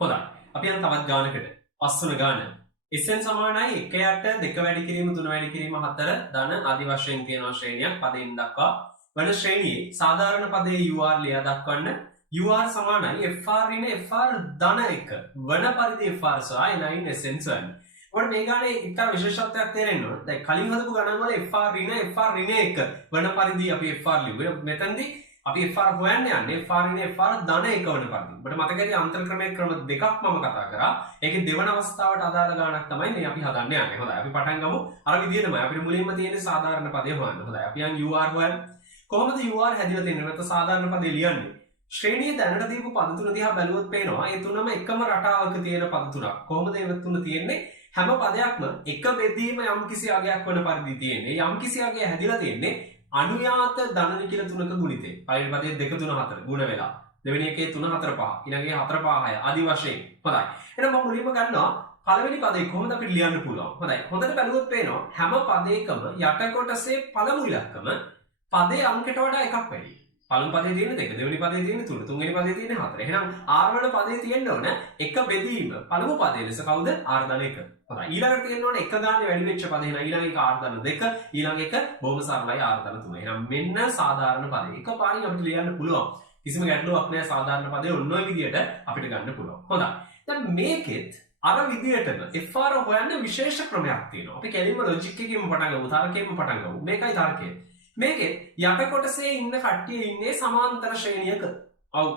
හොඳයි. අපි යන තවත් ගානකට. 5 වෙනි ගාන. SN සමානයි 1යට 2 වැඩි කිරීම 3 වැඩි කිරීම 4 ධන ආදි වශයෙන් තියෙනවා ශ්‍රේණියක් පදයෙන් දක්වා. වෙන ශ්‍රේණියේ සාධාරණ පදයේ UR ලියා දක්වන්න. UR සමානයි FR ඍණ FR ධන 1 වන පරිදි FR සහ N SN සොයන්න. ඔබට මේ ගානේ ඉතා විශේෂත්වයක් තේරෙන්න ඕන. දැන් කලින් හදපු ගණන් වල FR ඍණ 1 වන පරිදි අපි FR ලිව්වේ. මෙතනදී අපි FR හොයන්න යන්නේ FR ඍණ FR ධන 1 වන පරිදි. ඔබට මතකයි අන්තර් ක්‍රමයේ ක්‍රම දෙකක් මම කතා කරා. ඒකේ දෙවන අවස්ථාවට අදාළ ගානක් තමයි මේ අපි හදන්න යන්නේ. හොඳයි. අපි පටන් ගමු. අර විදිහටමයි. අපිට මුලින්ම තියෙන්නේ සාධාරණ පදේ හොයන්න. හොඳයි. අපි යන් UR හොයන්න. කොහොමද UR හැදිලා තියෙන්නේ? නැත්නම් සාධාරණ පදේ ලියන්නේ? ශ්‍රේණියේ දැනට දීපු පද තුන දිහා බැලුවොත් පේනවා ඒ තුනම එකම රටාවක තියෙන පද තුනක්. කොහොමද ඒ තුන තියෙන්නේ? හැම පදයක්ම එක බෙදීම යම්කිසි අගයක් වන පරිදි තියෙන්නේ. යම්කිසි අගය හැදිලා තියෙන්නේ අනුයාත ධන නිකිල තුනක ගුණිතේ. පළවෙනි පදයේ 2 3 4 ගුණ වෙලා. දෙවෙනි එකේ 3 4 5 ඊළඟේ 4 5 6 ආදි වශයෙන්. හොඳයි. එහෙනම් මම මුලින්ම ගන්නවා පළවෙනි පදේ කොහොමද අපිට ලියන්න පුළුවන්. හොඳයි. හොඳට බැලුවොත් පේනවා හැම පදයකම යට කොටසේ පළමු ඉලක්කම පදේ අංකයට වඩා එකක් වැඩි. පළමු පදේ තියෙන 2, දෙවෙනි පදේ තියෙන 3, තුන්වෙනි පදේ තියෙන 4. එහෙනම් R වල පදේ තියෙන්න ඕන එක බෙදීම පළමු පදේ ලෙස කවුද? R ධන 1. හොඳයි. ඊළඟට තියෙන්න ඕන එක ගානේ වැඩි වෙච්ච පද. එහෙනම් ඊළඟ එක R ධන 2, ඊළඟ එක බොහොම සරලයි R ධන 3. එහෙනම් මෙන්න සාධාරණ පදේ. එකපාරින් අපිට ලියන්න පුළුවන්. කිසිම ගැටලුවක් නැහැ සාධාරණ පදේ ඔන්න ඔය විදියට අපිට ගන්න පුළුවන්. හොඳයි. දැන් මේකෙත් අර විදියටම FR හොයන්න විශේෂ ක්‍රමයක් තියෙනවා. අපි කෙලින්ම ලොජික් එකකින්ම පටන් ගමු. තර්කයෙන්ම පටන් ගමු. මේකයි තර්කය. මේකේ යට කොටසේ ඉන්න කට්ටිය ඉන්නේ සමාන්තර ශ්‍රේණියක. ඔව්.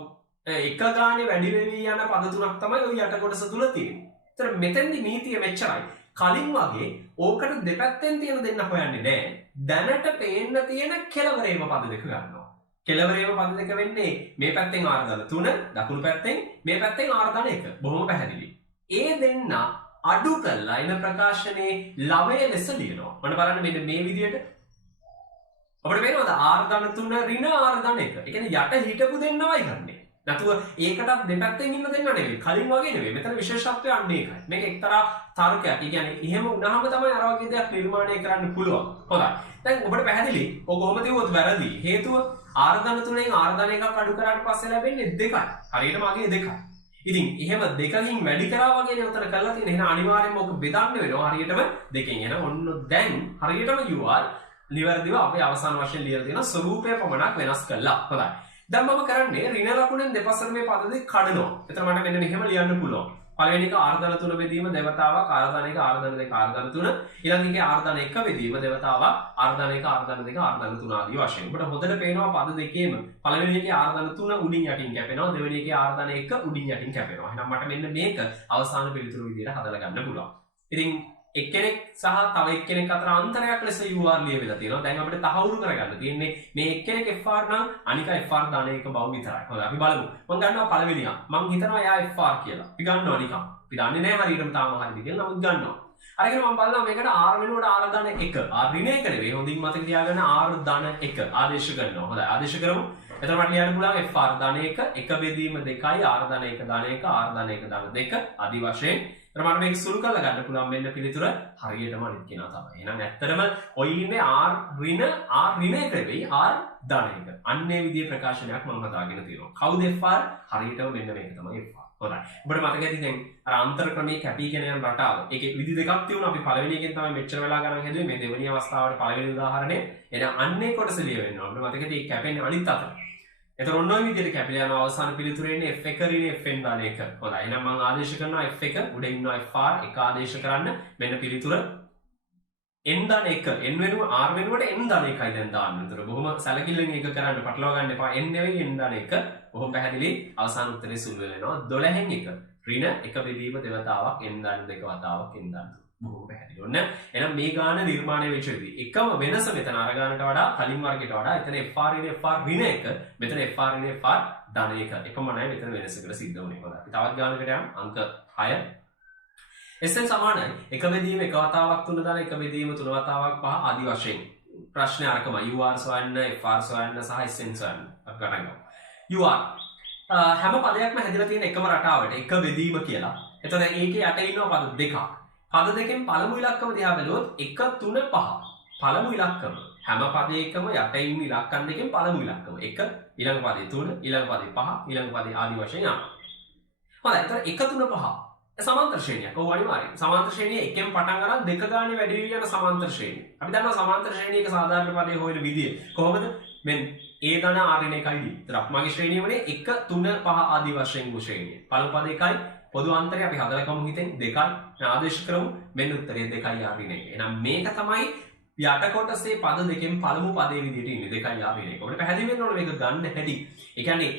එක ගානේ වැඩි වෙවි යන පද තුනක් තමයි ওই යට කොටස තුල තියෙන්නේ. ඒතර මෙතෙන්දි නීතිය මෙච්චරයි. කලින් වගේ ඕකට දෙපැත්තෙන් තියෙන දෙන්න හොයන්නේ නැහැ. දැනට පේන්න තියෙන කෙලවරේම පද දෙක ගන්නවා. කෙලවරේම පද දෙක වෙන්නේ මේ පැත්තෙන් R ධන 3, දකුණු පැත්තෙන් මේ පැත්තෙන් R ධන 1. බොහොම පැහැදිලි. ඒ දෙන්න අඩු කරලා එන ප්‍රකාශනයේ ලවය ලෙස ලියනවා. මම බලන්න මෙන්න මේ විදියට අපිට පේනවද R ධන 3 ඍණ R ධන 1. ඒ කියන්නේ යට හිටපු දෙන්නමයි ගන්නෙ. නැතුව ඒකටත් දෙපැත්තෙන් ඉන්න දෙන්න නෙවෙයි. කලින් වගේ නෙවෙයි. මෙතන විශේෂත්වය අන්න ඒකයි. මේක එක්තරා තර්කයක්. ඒ කියන්නේ එහෙම වුණාම තමයි අර වගේ දෙයක් නිර්මාණය කරන්න පුළුවන්. හොඳයි. දැන් ඔබට පැහැදිලි ඔය කොහොමද කිව්වොත් වැරදි. හේතුව R ධන 3ෙන් R ධන 1ක් අඩු කරාට පස්සේ ලැබෙන්නේ 2යි. හරියටම අගේ 2යි. ඉතින් එහෙම දෙකකින් වැඩි කරා වගේ උතර කරලා තියෙන. එහෙනම් අනිවාර්යෙන්ම ඔක බෙදන්න වෙනවා හරියටම දෙකෙන්. එහෙනම් ඔන්න දැන් හරියටම UR නිවැරදිව අපේ අවසාන වශයෙන් ලියලා තියෙන ස්වරූපය පමණක් වෙනස් කළා. හොඳයි. දැන් මම කරන්නේ ඍණ ලකුණෙන් දෙපසට මේ පද දෙක කඩනවා. එතන මට මෙන්න මෙහෙම ලියන්න පුළුවන්. පළවෙනි එක R ධන 3 බෙදීම දෙවතාවක් R ධන 1 R ධන 2 R ධන 3. ඊළඟ එකේ R ධන 1 බෙදීම දෙවතාවක් R ධන 1 R ධන 2 R ධන 3 ආදී වශයෙන්. ඔබට හොඳට පේනවා පද දෙකේම පළවෙනි එකේ R ධන 3 උඩින් යටින් කැපෙනවා. දෙවෙනි එකේ R ධන 1 උඩින් යටින් කැපෙනවා. එහෙනම් මට මෙන්න මේක අවසාන පිළිතුරු විදිහට හදලා ගන්න පුළුවන්. ඉතින් එක්කෙනෙක් සහ තව එක්කෙනෙක් අතර අන්තරයක් ලෙස UR ලියවිලා තියෙනවා. දැන් අපිට තහවුරු කරගන්න තියෙන්නේ මේ එක්කෙනෙක් FR නම් අනික FR ධන 1 බව විතරයි. හොඳයි අපි බලමු. මම ගන්නවා පළවෙනියා. මම හිතනවා එයා FR කියලා. අපි ගන්නවා නිකන්. අපි දන්නේ නැහැ හරියටම තාම හරියද කියලා. නමුත් ගන්නවා. අරගෙන මම බලනවා මේකට R වෙනුවට R ධන 1. R ඍණ 1 නෙවෙයි. හොඳින් මතක තියාගන්න R ධන 1 ආදේශ කරනවා. හොඳයි ආදේශ කරමු. එතකොට මට ලියන්න පුළුවන් FR ධන 1 එක බෙදීම 2යි R ධන 1 ධන 1 R ධන 1 ධන 2 ආදි වශයෙන්. එතකොට මට මේක සුළු කරලා ගන්න පුළුවන් මෙන්න පිළිතුර හරියටම අනිත් කෙනා තමයි. එහෙනම් ඇත්තටම ඔය ඉන්නේ R ඍණ 1 නෙවෙයි R ධන 1. අන්නේ විදිහේ ප්‍රකාශනයක් මම හදාගෙන තියෙනවා. කවුද FR? හරියටම මෙන්න මේක තමයි FR. හොඳයි. ඔබට මතක ඇති දැන් අර අන්තර් ක්‍රමයේ කැපීගෙන යන රටාව. ඒකේ විදි දෙකක් තියෙනවා. අපි පළවෙනි එකෙන් තමයි මෙච්චර වෙලා ගණන් හැදුවේ. මේ දෙවෙනි අවස්ථාවේ පළවෙනි උදාහරණය. එහෙනම් අන්නේ කොටස ලියවෙන්න ඕනේ. ඔබට මතක ඇති ඒක කැපෙන්නේ අනිත් අතට. එතකොට ඔන්න ඔය විදිහට කැපිලා යන අවසාන පිළිතුරේ ඉන්නේ F1 ඍණ Fn ධන 1. හොඳයි. එහෙනම් මම ආදේශ කරනවා F1 උඩ ඉන්නවා FR එක ආදේශ කරන්න. මෙන්න පිළිතුර n ධන 1 n වෙනුව R වෙනුවට n ධන 1යි දැන් දාන්න. ඒතර බොහොම සැලකිල්ලෙන් ඒක කරන්න පටලවා ගන්න එපා. n නෙවෙයි n ධන 1. බොහොම පැහැදිලි අවසාන උත්තරේ සුළු වෙනවා 12න් 1. ඍණ එක බෙදීම දෙවතාවක් n ධන 2 වතාවක් n ධන 2. බොහොම පැහැදිලි. ඔන්න එහෙනම් මේ ගාන නිර්මාණය වෙච්ච විදිහ. එකම වෙනස මෙතන අර ගානට වඩා කලින් වර්ගයට වඩා එතන FR ඍණ FR ඍණ 1 මෙතන FR ඍණ FR ධන 1. එකමයි මෙතන වෙනසකට සිද්ධ වුණේ. හොඳයි. අපි තවත් ගානකට යමු. අංක 6. SN සමානයි එක බෙදීම එක වතාවක් 3 ධන එක බෙදීම 3 වතාවක් 5 ආදි වශයෙන්. ප්‍රශ්නේ අරකමයි UR සොයන්න FR සොයන්න සහ SN සොයන්න. අපි ගණන් ගමු. UR හැම පදයක්ම හැදිලා තියෙන එකම රටාවට එක බෙදීම කියලා. එතකොට ඒකේ යට ඉන්නවා පද දෙකක්. පද දෙකෙන් පළමු ඉලක්කම දිහා බැලුවොත් 1 3 5. පළමු ඉලක්කම හැම පදයකම යට ඉන්න ඉලක්කම් දෙකෙන් පළමු ඉලක්කම 1 ඊළඟ පදේ 3 ඊළඟ පදේ 5 ඊළඟ පදේ ආදි වශයෙන් යනවා. හොඳයි. ඒතර 1 3 5 සමාන්තර ශ්‍රේණියක්. ඔව් අනිවාර්යයෙන්. සමාන්තර ශ්‍රේණිය එකෙන් පටන් අරන් දෙක ගානේ වැඩි වී යන සමාන්තර ශ්‍රේණිය. අපි දන්නවා සමාන්තර ශ්‍රේණියක සාධාරණ පදයේ හොයන විදිය. කොහොමද? මෙන්න A ධන R නේ 1යි D. ඒතර අප්මාගේ ශ්‍රේණිය වනේ 1 3 5 ආදී වශයෙන් වූ ශ්‍රේණිය. පළමු පද 1යි පොදු අන්තරය අපි හදලා කමු හිතෙන් 2යි. ආදේශ කරමු. මෙන්න උත්තරය 2යි R නේ 1. එහෙනම් මේක තමයි යට කොටසේ පද දෙකෙන් පළමු පදයේ විදියට ඉන්නේ 2යි R නේ 1. ඔබට පැහැදිලි වෙන්න ඕනේ මේක ගන්න හැටි. ඒ කියන්නේ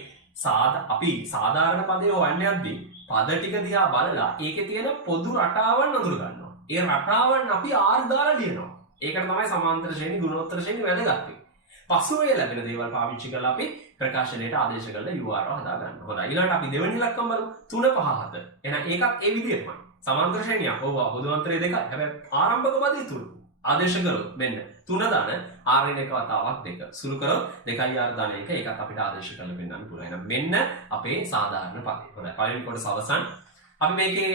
අපි සාධාරණ පදේ හොයන්න යද්දී පද ටික දිහා බලලා ඒකේ තියෙන පොදු රටාවන් අඳුර ගන්නවා. ඒ රටාවන් අපි R දාලා ලියනවා. ඒකට තමයි සමාන්තර ශ්‍රේණි ගුණෝත්තර ශ්‍රේණි වැදගත් වෙන්නේ. පසුවේ ලැබෙන දේවල් පාවිච්චි කරලා අපි ප්‍රකාශනයට ආදේශ කරලා UR හදා ගන්නවා. හොඳයි. ඊළඟට අපි දෙවෙනි ඉලක්කම බලමු 3 5 7. එහෙනම් ඒකත් ඒ විදිහටමයි. සමාන්තර ශ්‍රේණියක්. ඔව් පොදු අන්තරය 2යි. හැබැයි ආරම්භක පදේ 3. ආදේශ කරොත් මෙන්න 3 දාන R න එක වතාවක් 2. සුළු කරොත් 2යි R දාන 1. ඒකත් අපිට ආදේශ කරලා පෙන්නන්න පුළුවන්. එහෙනම් මෙන්න අපේ සාධාරණ පදේ. හොඳයි. පළවෙනි කොටස අවසන්. අපි මේකේ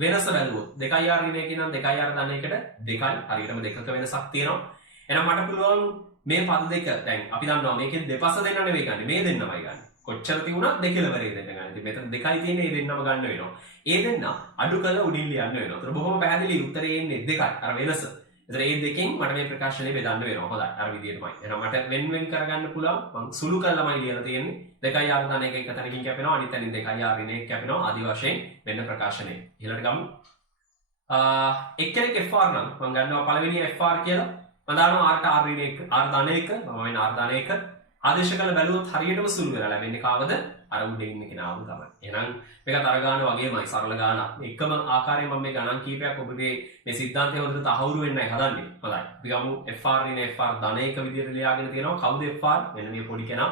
වෙනස බැලුවොත් 2යි R න 1 නම් 2යි R දාන 1ට 2යි. හරියටම දෙකක වෙනසක් තියෙනවා. එහෙනම් මට පුළුවන් මේ පද දෙක දැන් අපි දන්නවා මේකෙන් දෙපස දෙන්න නෙවෙයි ගන්න. මේ දෙන්නමයි ගන්න. කොච්චර තියුණත් දෙකලවරේ දෙන්න ගන්න. ඉතින් මෙතන දෙකයි තියෙන්නේ මේ දෙන්නම ගන්න වෙනවා. ඒ දෙන්න අඩු කරලා උඩින් ලියන්න වෙනවා. ඒතර බොහොම පැහැදිලි උත්තරේ එන්නේ 2යි. අර වෙනස. ඒතර මේ දෙකෙන් මට මේ ප්‍රකාශනය බෙදන්න වෙනවා. හොඳයි. අර විදිහටමයි. එහෙනම් මට වෙන් කරගන්න පුළුවන්. මම සුළු කරලාමයි ලියලා තියෙන්නේ. 2යි R දාන එක එක තැනකින් කැපෙනවා. අනිත් තැනින් 2යි R නේ කැපෙනවා. ආදි වශයෙන් වෙන්න ප්‍රකාශනය. ඊළඟට ගමු. එක්කෙනෙක් FR නම් මම ගන්නවා පළවෙනි FR කියලා. මම දානවා R ට R නේ 1 R දාන 1 මම වෙන R දාන 1 ආදේශ කරලා බැලුවොත් හරියටම සුළු වෙලා ලැබෙන්නේ කාවද? අර උඩින් ඉන්න කෙනාම තමයි. එහෙනම් මේක තර ගාන වගේමයි සරල ගානක්. එකම ආකාරයෙන් මම මේ ගණන් කීපයක් ඔබගේ මේ સિદ્ધාන්තය හොඳට තහවුරු වෙන්නයි හදන්නේ. හොඳයි. අපි ගමු FR නේ FR ධන 1 විදිහට ලියාගෙන තියෙනවා. කවුද FR? මෙන්න මේ පොඩි කෙනා.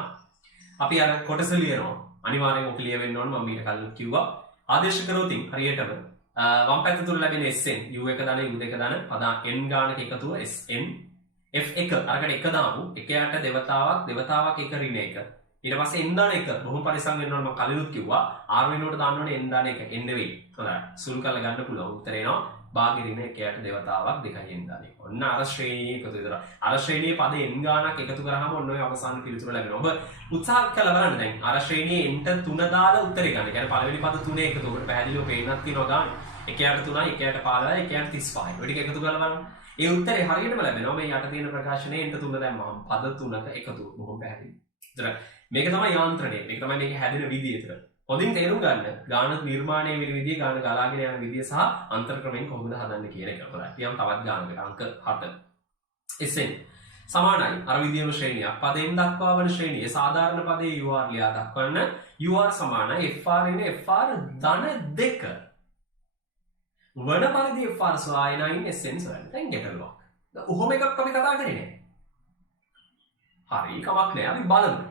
අපි අර කොටස ලියනවා. අනිවාර්යෙන් ඔක ලියවෙන්න ඕන මම ඊට කලින් කිව්වා. ආදේශ කරොතින් හරියටම වම් පැත්ත තුල ලැබෙන SN U1 ධන U2 ධන පද n ගානක එකතුව SN F1 අරකට එක දාමු. එකයට දෙවතාවක් එක ඍණ එක. ඊට පස්සේ n දාන එක බොහොම පරිස්සම් වෙන්න ඕනේ මම කලිනුත් කිව්වා. R වෙනුවට දාන්න ඕනේ n දාන එක n නෙවෙයි. හොඳයි. සුළු කරලා ගන්න පුළුවන්. උත්තරේ එනවා භාග්‍ය ඍණ එකයට දෙවතාවක් 2යි n දාන එක. ඔන්න අර ශ්‍රේණියේ එකතු විතර. අර ශ්‍රේණියේ පද n ගානක් එකතු කරාම ඔන්න ඔය අවසාන පිළිතුර ලැබෙනවා. ඔබ උත්සාහ කළා බලන්න දැන් අර ශ්‍රේණියේ n ට 3 දාලා උත්තරේ ගන්න. ඒ කියන්නේ පළවෙනි පද 3 එකතු. ඔබට පැහැදිලිව පේන්නත් තියෙනවා ගාන. එකයට 3යි, එකයට 15යි, එකයට 35යි. ඔය ටික එකතු කරලා බලන්න. ඒ උත්තරේ හරියටම ලැබෙනවා. මේ යට තියෙන ප්‍රකාශනයේ n ට 3 දැම්මම පද 3ක එකතුව. බොහොම පැහැදිලි. ඒතර මේක තමයි යාන්ත්‍රණය. මේක තමයි මේකේ හැදෙන විදිය. ඒතර හොඳින් තේරුම් ගන්න ගාන නිර්මාණය වෙන විදිය, ගාන ගලාගෙන යන විදිය සහ අන්තර ක්‍රමයෙන් කොහොමද හදන්නේ කියන එක. හොඳයි. අපි යමු තවත් ගානකට. අංක 7. SN සමානයි අර විදියම ශ්‍රේණියක්. පදයෙන් දක්වා වන ශ්‍රේණියේ සාධාරණ පදයේ UR ලියා දක්වන්න. UR සමානයි FR නේ FR ධන 2. වන පරිදි FR සොයනයින් SN සොයන්න. දැන් get along. ඔහොම එකක් අපි කතා කරේ නෑ. හරි කමක් නෑ. අපි බලමු.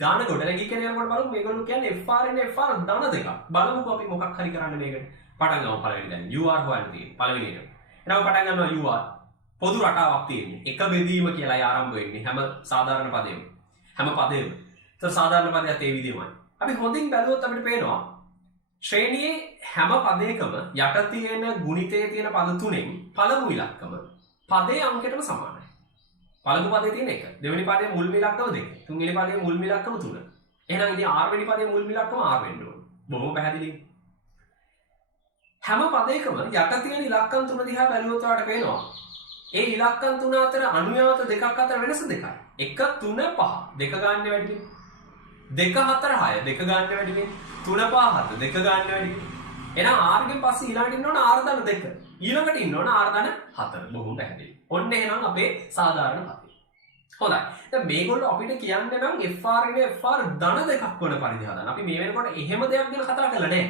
ගාන ගොඩනැගී කියන යනකොට බලමු මේගොල්ලෝ කියන්නේ FR නේ FR ධන 2ක්. බලමුකෝ අපි මොකක් හරි කරන්න මේකට. පටන් ගමු පළවෙනි දැන් UR හොයන්න තියෙන්නේ. පළවෙනි එක. එනවා පටන් ගන්නවා UR. පොදු රටාවක් තියෙන්නේ. එක බෙදීම කියලායි ආරම්භ වෙන්නේ. හැම සාධාරණ පදයකම. හැම පදයකම. ඒත් සාධාරණ පදයක් ඒ විදිහමයි. අපි හොඳින් බැලුවොත් අපිට පේනවා ශ්‍රේණියේ හැම පදයකම යට තියෙන ගුණිතයේ තියෙන පද තුනෙන් පළමු ඉලක්කම පදයේ අංකයටම සමානයි. පළමු පදයේ තියෙන 1. දෙවෙනි පදයේ මුල්ම ඉලක්කම 2. තුන්වෙනි පදයේ මුල්ම ඉලක්කම 3. එහෙනම් ඉතින් 4 වෙනි පදයේ මුල්ම ඉලක්කම R වෙන්න ඕන. බොහොම පැහැදිලි. හැම පදයකම යට තියෙන ඉලක්කම් 3 දිහා බැලුවොත් ඔයාලට පේනවා. ඒ ඉලක්කම් 3 අතර අනුයාත දෙකක් අතර වෙනස 2යි. 1 3 5 දෙක ගන්න වැඩි වෙන්නේ. 2 4 6 දෙක ගන්න වැඩි වෙන්නේ. 3 5 7 දෙක ගන්න වැඩි වෙන්නේ. එහෙනම් R ගෙන් පස්සේ ඊළඟට ඉන්න ඕන R ධන 2. ඊළඟට ඉන්න ඕන R ධන 4. බොහොම පැහැදිලි. ඔන්න එහෙනම් අපේ සාධාරණ පදේ. හොඳයි. දැන් මේගොල්ලෝ අපිට කියන්නේ නම් FR නේ FR ධන 2ක් වන පරිදි හදන්න. අපි මේ වෙනකොට එහෙම දෙයක් ගැන කතා කරලා නැහැ.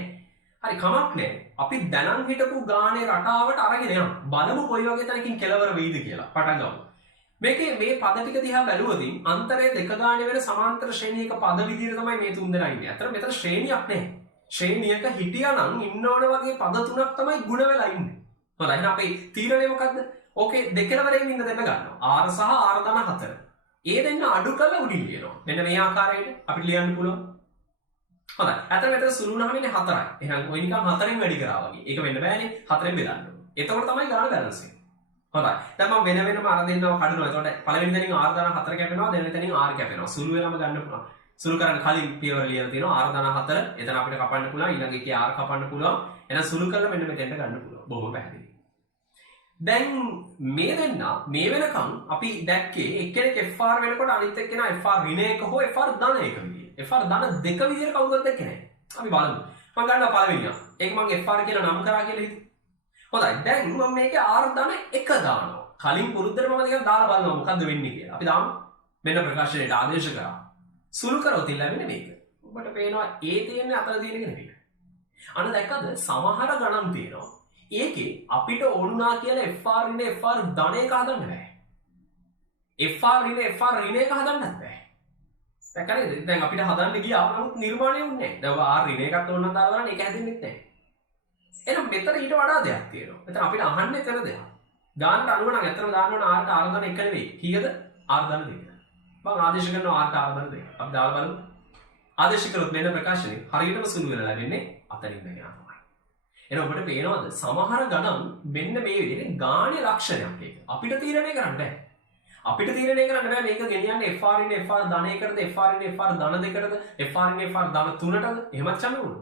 හරි කමක් නැහැ. අපි දැනන් හිටපු ගානේ රටාවට අරගෙන යමු. බලමු කොයි වගේ තැනකින් කෙලවර වෙයිද කියලා. පටන් ගමු. මේකේ මේ පද ටික දිහා බැලුවොතින් අන්තරයේ දෙක ගානේ වෙන සමාන්තර ශ්‍රේණියක පද විදිහට තමයි මේ තුන් දෙනා ඉන්නේ. අතන මෙතන ශ්‍රේණියක් නැහැ. ශ්‍රේණියක හිටියානම් ඉන්න ඕන වගේ පද තුනක් තමයි ගුණ වෙලා ඉන්නේ. හොඳයි. එහෙනම් අපේ තීරණය මොකද්ද? ඕකේ දෙකලවරෙන් ඉන්න දෙන්න ගන්නවා. R සහ R ධන 4. ඒ දෙන්න අඩු කරලා උඩින් ලියනවා. මෙන්න මේ ආකාරයට අපිට ලියන්න පුළුවන්. හොඳයි. අතන මෙතන සුළු නම් ඉන්නේ 4යි. එහෙනම් ඔය නිකන් 4ෙන් වැඩි කරා වගේ. ඒක වෙන්න බෑනේ. 4ෙන් බෙදන්න ඕනේ. එතකොට තමයි ගාන බැලන්ස් වෙන්නේ. හොඳයි. දැන් මම වෙන වෙනම අර දෙන්නව කඩනවා. එතකොට පළවෙනි තැනින් R ධන 4 කැපෙනවා, දෙවෙනි තැනින් R කැපෙනවා. සුළු වෙනම ගන්න පුළුවන්. සුළු කරන්න කලින් පියවර ලියලා තියෙනවා r ධන 4. එතන අපිට කපන්න පුළුවන් ඊළඟ එකේ r කපන්න පුළුවන්. එහෙනම් සුළු කරලා මෙන්න මෙතෙන්ට ගන්න පුළුවන්. බොහොම පැහැදිලි. දැන් මේ දෙන්න මේ වෙනකම් අපි දැක්කේ එක්කෙනෙක් FR වෙනකොට අනිත් එක්කෙනා FR ඍණ 1 හෝ FR ධන 1 විදියට. FR ධන 2 විදියට කවුරුත් දැක්කේ නැහැ. අපි බලමු. මම ගන්නවා පළවෙනිය. ඒක මම FR කියලා නම් කරා කියලා හිතුවා. හොඳයි. දැන් මම මේකේ R ධන 1 දානවා. කලින් පුරුද්දට මම ටිකක් දාලා බලනවා මොකද්ද වෙන්නේ කියලා. අපි දාමු. මෙන්න ප්‍රකාශනයට ආදේශ කරා. සුළු කරොත් ලැබෙන්නේ මේක. ඔබට පේනවා A තියෙන්නේ අතන තියෙන එක නෙවෙයි. අන්න දැක්කද? සමහර ගණන් තියෙනවා. ඒකේ අපිට ඕනුනා කියලා FR ඍණ FR ධන 1 හදන්න බෑ. FR ඍණ FR ඍණ 1 හදන්නත් බෑ. දැක්කද? දැන් අපිට හදන්න ගියා නමුත් නිර්මාණය වුණේ නැහැ. දැන් R ඍණ එකක් ඕනනම් දාලා බලන්න ඒක හැදෙන්නේ නැහැ. එහෙනම් මෙතන ඊට වඩා දෙයක් තියෙනවා. මෙතන අපිට අහන්නේ කරන දෙයක්. ගානට අනුව නම් ඇත්තටම දාන්න ඕන R ට R ධන 1 නෙවෙයි. කීයද? R ධන 2. මම ආදේශ කරනවා R ට R ධන 2. අපි දාලා බලමු. ආදේශ කරොත් මෙන්න ප්‍රකාශනේ හරියටම සුළු වෙලා ලැබෙන්නේ අතනින් මෙහා තමයි. එහෙනම් ඔබට පේනවද සමහර ගණන් මෙන්න මේ විදිහට ගානේ ලක්ෂණයක් ඒක. අපිට තීරණය කරන්න බෑ. අපිට තීරණය කරන්න බෑ මේක ගෙනියන්නේ FR इन FR ධන 1කටද FR इन FR ධන 2කටද FR इन FR ධන 3කටද එහෙමත් යන්න ඕන.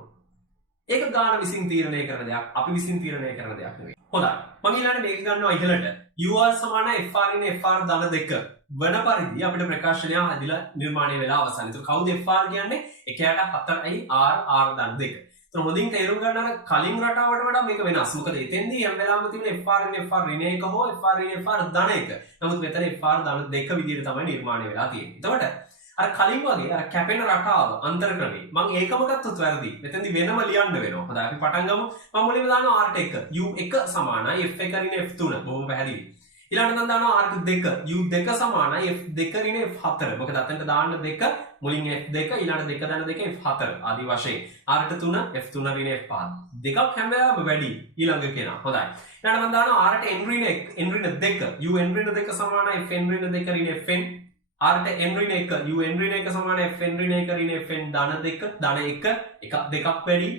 ඒක ගාන විසින් තීරණය කරන දෙයක්. අපි විසින් තීරණය කරන දෙයක් නෙවෙයි. හොඳයි. මම ඊළඟට මේක ගන්නවා ඉහළට. UR සමාන FR इन FR ධන 2 වන පරිදි අපිට ප්‍රකාශනය හැදිලා නිර්මාණය වෙලා අවසන්. ඒක කවුද FR කියන්නේ? 1ට 4යි R R ධන 2. तो හොඳින් තේරුම් ගන්න අර කලින් රටාවට වඩා මේක වෙනස්. මොකද එතෙන්දී හැම වෙලාවෙම තිබුණේ FR इन FR ඍණ 1 හෝ FR इन FR ධන 1. නමුත් මෙතන FR ධන 2 විදිහට තමයි නිර්මාණය වෙලා තියෙන්නේ. එතකොට අර කලින් වගේ අර කැපෙන රටාව අන්තර ක්‍රමේ මම ඒකම ගත්තොත් වැරදි. මෙතෙන්දී වෙනම ලියන්න වෙනවා. හොඳයි අපි පටන් ගමු. මම මුලින්ම දානවා R ට 1. U1 සමානයි F1 ඍණ F3. බොහොම පැහැදිලි. ඊළඟට නම් දානවා R2 U2 සමානයි F2 ඍණ F4. මොකද අතෙන්ට දාන්න 2 මුලින් F2 ඊළඟට 2 දාන 2 F4 ආදී වශයෙන් R3 F3 ඍණ F5. දෙකක් හැම වෙලාවෙම වැඩි ඊළඟ කෙනා. හොඳයි. ඊළඟට මම දානවා R ට n ඍණ 2 U n ඍණ 2 සමානයි Fn ඍණ 2 ඍණ Fn. R ට n ඍණ 1 U n ඍණ 1 සමානයි Fn ඍණ 1 ඍණ Fn ධන 2 ධන 1 එකක් දෙකක් වැඩි.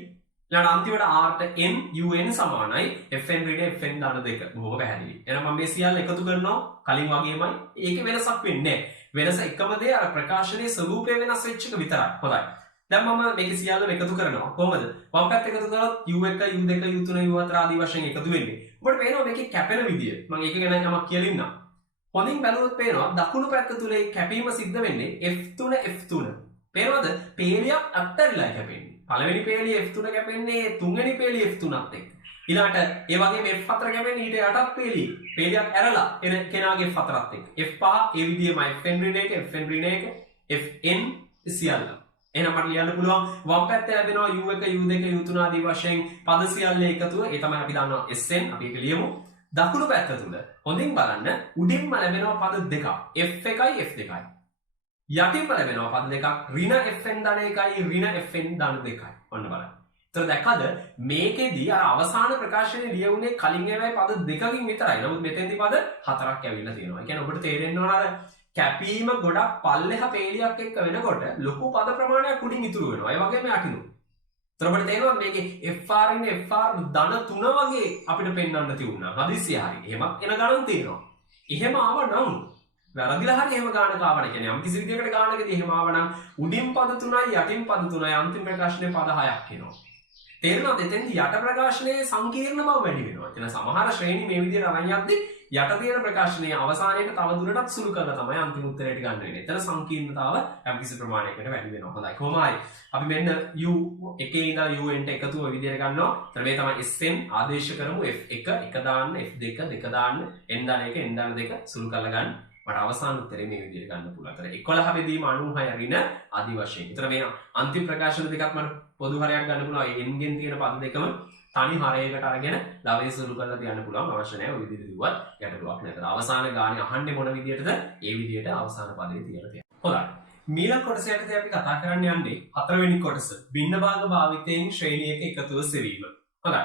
ඊළඟ අන්තිමට R ට n UN සමානයි Fn ඍණ Fn ධන 2. බොහොම පැහැදිලි. එහෙනම් මම මේ සියල්ල එකතු කරනවා කලින් වගේමයි. ඒකේ වෙනසක් වෙන්නේ නැහැ. වෙනස එකම දේ අර ප්‍රකාශනයේ ස්වරූපය වෙනස් වෙච්ච එක විතරයි. හොඳයි. දැන් මම මේක සියල්ලම එකතු කරනවා. කොහොමද? වම් පැත්ත එකතු කරොත් U1 U2 U3 U4 ආදී වශයෙන් එකතු වෙන්නේ. ඔබට පේනවා මේකේ කැපෙන විදිය. මම ඒක ගැන යමක් කියලා ඉන්නම්. හොඳින් බලුවොත් පේනවා දකුණු පැත්ත තුලේ කැපීම සිද්ධ වෙන්නේ F3 F3. පේනවද? පේලියක් අත්තරිලා කැපෙන්නේ. පළවෙනි පේලිය F3 කැපෙන්නේ තුන්වෙනි පේලිය F3ත් එක්ක. ඊළාට ඒ වගේම F4 කැපෙන්නේ ඊට යටත් පේලියක් ඇරලා එන කෙනාගේ F4ත් එක්ක. F5 ඒ විදිහමයි Fn ඍණ 1 Fn ඍණ 1 Fn සියල්ල. එහෙනම් මට ලියන්න පුළුවන් වම් පැත්තේ ලැබෙනවා U1 U2 U3 ආදී වශයෙන් පද සියල්ල එකතුව. ඒ තමයි අපි දන්නවා Sn. අපි ඒක ලියමු. දකුණු පැත්ත තුල හොඳින් බලන්න උඩින්ම ලැබෙනවා පද දෙකක් F1යි F2යි. යටින්ම ලැබෙනවා පද දෙකක් ඍණ Fn ධන 1යි ඍණ Fn ධන 2යි. ඔන්න බලන්න. ඒතර දැක්කද මේකෙදී අර අවසාන ප්‍රකාශනයේ ලියුනේ කලින් ඒවායි පද දෙකකින් විතරයි. නමුත් මෙතෙන්දී පද හතරක් ඇවිල්ලා තියෙනවා. ඒ කියන්නේ ඔබට තේරෙන්න ඕන අර කැපීම ගොඩක් පල්ලෙහා පේලියක් එක්ක වෙනකොට ලොකු පද ප්‍රමාණයක් උඩින් ඉතුරු වෙනවා. ඒ වගේම යටිනුත්. ඒතර ඔබට තේරෙනවා මේකේ FR इन FR ධන 3 වගේ අපිට පෙන්වන්න තියුණා. හදිසිය හරි. එහෙමත් එන ගණන් තියෙනවා. එහෙම ආව නම් වැරදිලා හරි එහෙම ගානක ආවනේ. කියන්නේ යම් කිසි විදිහකට ගානකදී එහෙම ආව නම් උඩින් පද 3යි යටින් පද 3යි අන්තිම ප්‍රකාශනයේ පද 6ක් එනවා. තේරෙනවද? එතෙන්දී යට ප්‍රකාශනයේ සංකීර්ණ බව වැඩි වෙනවා. එතන සමහර ශ්‍රේණි මේ විදිහට අරන් යද්දී යට තියෙන ප්‍රකාශනයේ අවසානයේට තව දුරටත් සුළු කරලා තමයි අන්තිම උත්තරයට ගන්න වෙන්නේ. එතන සංකීර්ණතාව යම් කිසි ප්‍රමාණයකට වැඩි වෙනවා. හොඳයි. කොහොම හරි අපි මෙන්න U එකේ ඉඳලා UN ට එකතුව විදිහට ගන්නවා. එතන මේ තමයි Sn ආදේශ කරමු F1 එක දාන්න F2 දෙක දාන්න n දාන 1 n දාන 2 සුළු කරලා ගන්න. මට අවසාන උත්තරේ මේ විදිහට ගන්න පුළුවන්. ඒතර 11 වෙදීම 96 ඍණ ආදි වශයෙන්. ඒතර මේ අන්තිම ප්‍රකාශන දෙකක් මට පොදු හරයක් ගන්න පුළුවන්. ඒ n ගෙන් තියෙන පද දෙකම තනි හරයකට අරගෙන ලවයේ සුළු කරලා තියන්න පුළුවන්. අවශ්‍ය නැහැ ඔය විදිහට දිව්වත් යටටුවක් නැතර. අවසාන ගානේ අහන්නේ මොන විදිහටද? ඒ විදිහට අවසාන පදේ තියලා තියෙනවා. හොඳයි. මීළඟ කොටස යටතේ අපි කතා කරන්න යන්නේ හතරවෙනි කොටස. භින්න භාග භාවිතයෙන් ශ්‍රේණියක එකතුව සෙවීම. හොඳයි.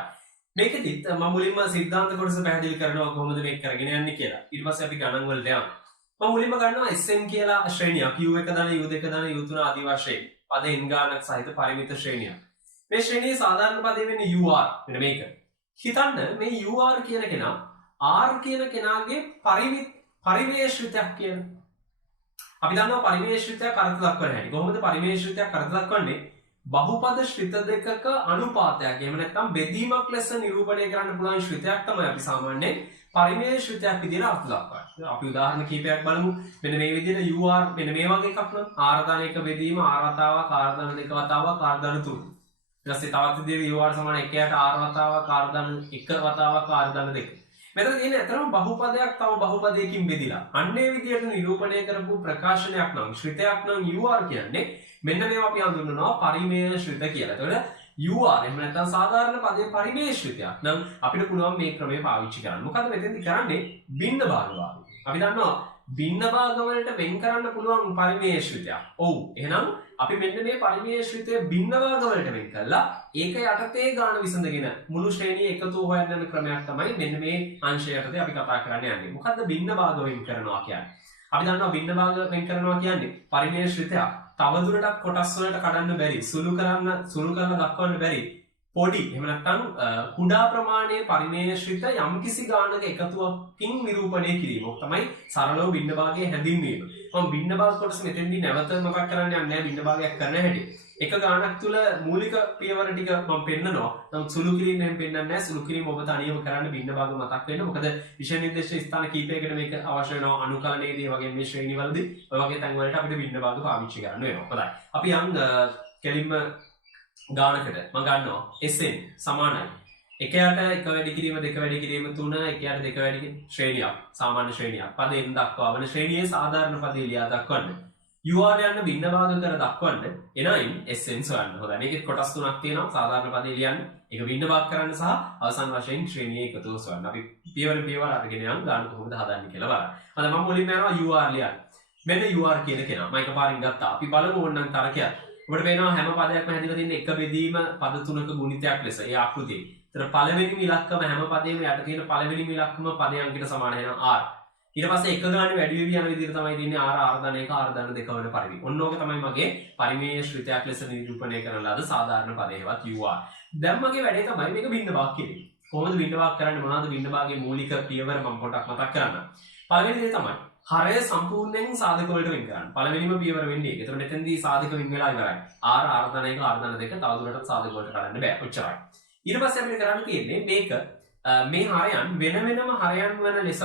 මේකෙදිත් මම මුලින්ම සිද්ධාන්ත කොටස පැහැදිලි කරනවා කොහොමද මේක කරගෙන යන්නේ කියලා. ඊට පස්සේ අපි ගණන් වලට යනවා. මම මුලින්ම ගන්නවා Sn කියලා ශ්‍රේණියක් U1 ධන U2 ධන U3 ආදී වශයෙන් පද n ගානක් සහිත පරිමිත ශ්‍රේණියක්. මේ ශ්‍රේණියේ සාධාරණ පදේ වෙන්නේ UR. මෙන්න මේක. හිතන්න මේ UR කියන කෙනා R කියන කෙනාගේ පරිවේශිතයක් කියන. අපි දන්නවා පරිමේෂිතයක් අර්ථ දක්වන හැටි. කොහොමද පරිමේෂිතයක් අර්ථ දක්වන්නේ? බහුපද ශ්‍රිත දෙකක අනුපාතයක්. එහෙම නැත්නම් බෙදීමක් ලෙස නිරූපණය කරන්න පුළුවන් ශ්‍රිතයක් තමයි අපි සාමාන්‍යයෙන් පරිමේය ශ්‍රිතයක් විදිහට අර්ථ දක්වන්නේ. අපි උදාහරණ කීපයක් බලමු. මෙන්න මේ විදිහට UR මෙන්න මේ වගේ එකක් නම් R ධන 1 බෙදීම R වතාවක් R ධන 2 වතාවක් R ධන 3. ඊට පස්සේ තවත් විදිහට UR සමාන 1ට R වතාවක් R ධන 1 වතාවක් R ධන 2. මෙතන තියෙන අතරම බහුපදයක් තව බහුපදයකින් බෙදිලා. අන්නේ විදිහට නිරූපණය කරපු ප්‍රකාශනයක් නම් ශ්‍රිතයක් නම් UR කියන්නේ මෙන්න මේවා අපි හඳුන්වනවා පරිමේය ශ්‍රිත කියලා. එතකොට UR එහෙම නැත්නම් සාධාරණ පදයේ පරිමේය ශ්‍රිතයක් නම් අපිට පුළුවන් මේ ක්‍රමය පාවිච්චි කරන්න. මොකද මෙතෙන්දි කරන්නේ භින්න භාග වාදය. අපි දන්නවා භින්න භාග වලට වෙන් කරන්න පුළුවන් පරිමේය ශ්‍රිතයක්. ඔව්. එහෙනම් අපි මෙන්න මේ පරිමේය ශ්‍රිතය භින්න භාග වලට වෙන් කළා ඒක යටතේ ගාන විසඳගෙන මුළු ශ්‍රේණිය එකතු හොයන්න යන ක්‍රමයක් තමයි මෙන්න මේ අංශය යටතේ අපි කතා කරන්න යන්නේ. මොකද්ද භින්න භාග වෙන් කරනවා කියන්නේ? අපි දන්නවා භින්න භාග වෙන් කරනවා කියන්නේ පරිමේය ශ්‍රිතයක් තවදුරටත් කොටස් වලට කඩන්න බැරි, සුළු කරලා දක්වන්න බැරි පොඩි එහෙම නැත්නම් කුඩා ප්‍රමාණයේ පරිමේය ශ්‍රිත යම්කිසි ගානක එකතුවකින් නිරූපණය කිරීම තමයි සරලව භින්න භාගයේ හැඳින්වීම. මම භින්න භාග කොටස මෙතෙන්දී නැවත මොකක් කරන්න යන්නේ නැහැ භින්න භාගයක් කරන හැටි. එක ගානක් තුල මූලික පියවර ටික මම පෙන්නනවා. නමුත් සුළු කිරීම එහෙම පෙන්නන්නේ නැහැ. සුළු කිරීම ඔබ තනියම කරන්න භින්න භාග මතක් වෙන්න. මොකද විෂය නිර්දේශ ස්ථාන කීපයකට මේක අවශ්‍ය වෙනවා අනුකලනයේදී වගේ මේ ශ්‍රේණිවලදී ඔය වගේ තැන් වලට අපිට භින්න භාග පාවිච්චි කරන්න වෙනවා. හොඳයි. අපි යම් කෙලින්ම ගානකට මම ගන්නවා SN සමානයි 1ට 1 වැඩි කිරීම 2 වැඩි කිරීම 3 1ට 2 වැඩි කිරීම ශ්‍රේණියක් සාමාන්‍ය ශ්‍රේණියක් පදයෙන් දක්වා වන ශ්‍රේණියේ සාධාරණ පදේ ලියා දක්වන්න UR යන භින්න භාග කර දක්වන්න එනයින් SN සොයන්න. හොඳයි මේකේ කොටස් තුනක් තියෙනවා සාධාරණ පදේ ලියන්න ඒක භින්න භාග කරන්න සහ අවසාන වශයෙන් ශ්‍රේණියේ එකතුව සොයන්න. අපි පියවර අරගෙන යන් ගාන කොහොමද හදන්නේ කියලා බලන්න. හොඳයි මම මුලින්ම යනවා UR ලියන්න. මෙන්න UR කියන කෙනා මම එකපාරින් ගත්තා. අපි බලමු ඕනනම් තරකයක්. ඔබට පේනවා හැම පදයක්ම හැදිලා තියෙන එක බෙදීම පද තුනක ගුණිතයක් ලෙස ඒ ආකෘතිය. ඒතර පළවෙනිම ඉලක්කම හැම පදයකම යට තියෙන පළවෙනිම ඉලක්කම පදේ අංකයට සමාන වෙනවා R. ඊට පස්සේ එක ගානේ වැඩි වෙවි යන විදිහට තමයි තියෙන්නේ R ධන 1 R ධන 2 වන පරිදි. ඔන්න ඕක තමයි මගේ පරිමේය ශ්‍රිතයක් ලෙස නිරූපණය කරන ලද සාධාරණ පදේවත් UR. දැන් මගේ වැඩේ තමයි මේක භින්න භාග කිරීම. කොහොමද භින්න භාග කරන්නේ මොනවද භින්න භාගයේ මූලික පියවර මම පොඩක් මතක් කරන්න. පළවෙනි දේ තමයි හරය සම්පූර්ණයෙන් සාධක වලට වෙන් කරන්න. පළවෙනිම පියවර වෙන්නේ ඒක. ඒතර මෙතෙන්දී සාධක වෙන් වෙලා ඉවරයි. R R ධන 1 R ධන 2 තවදුරටත් සාධක වලට කඩන්න බෑ. ඔච්චරයි. ඊට පස්සේ අපිට කරන්න තියෙන්නේ මේක මේ හරයන් වෙන වෙනම හරයන් වන ලෙස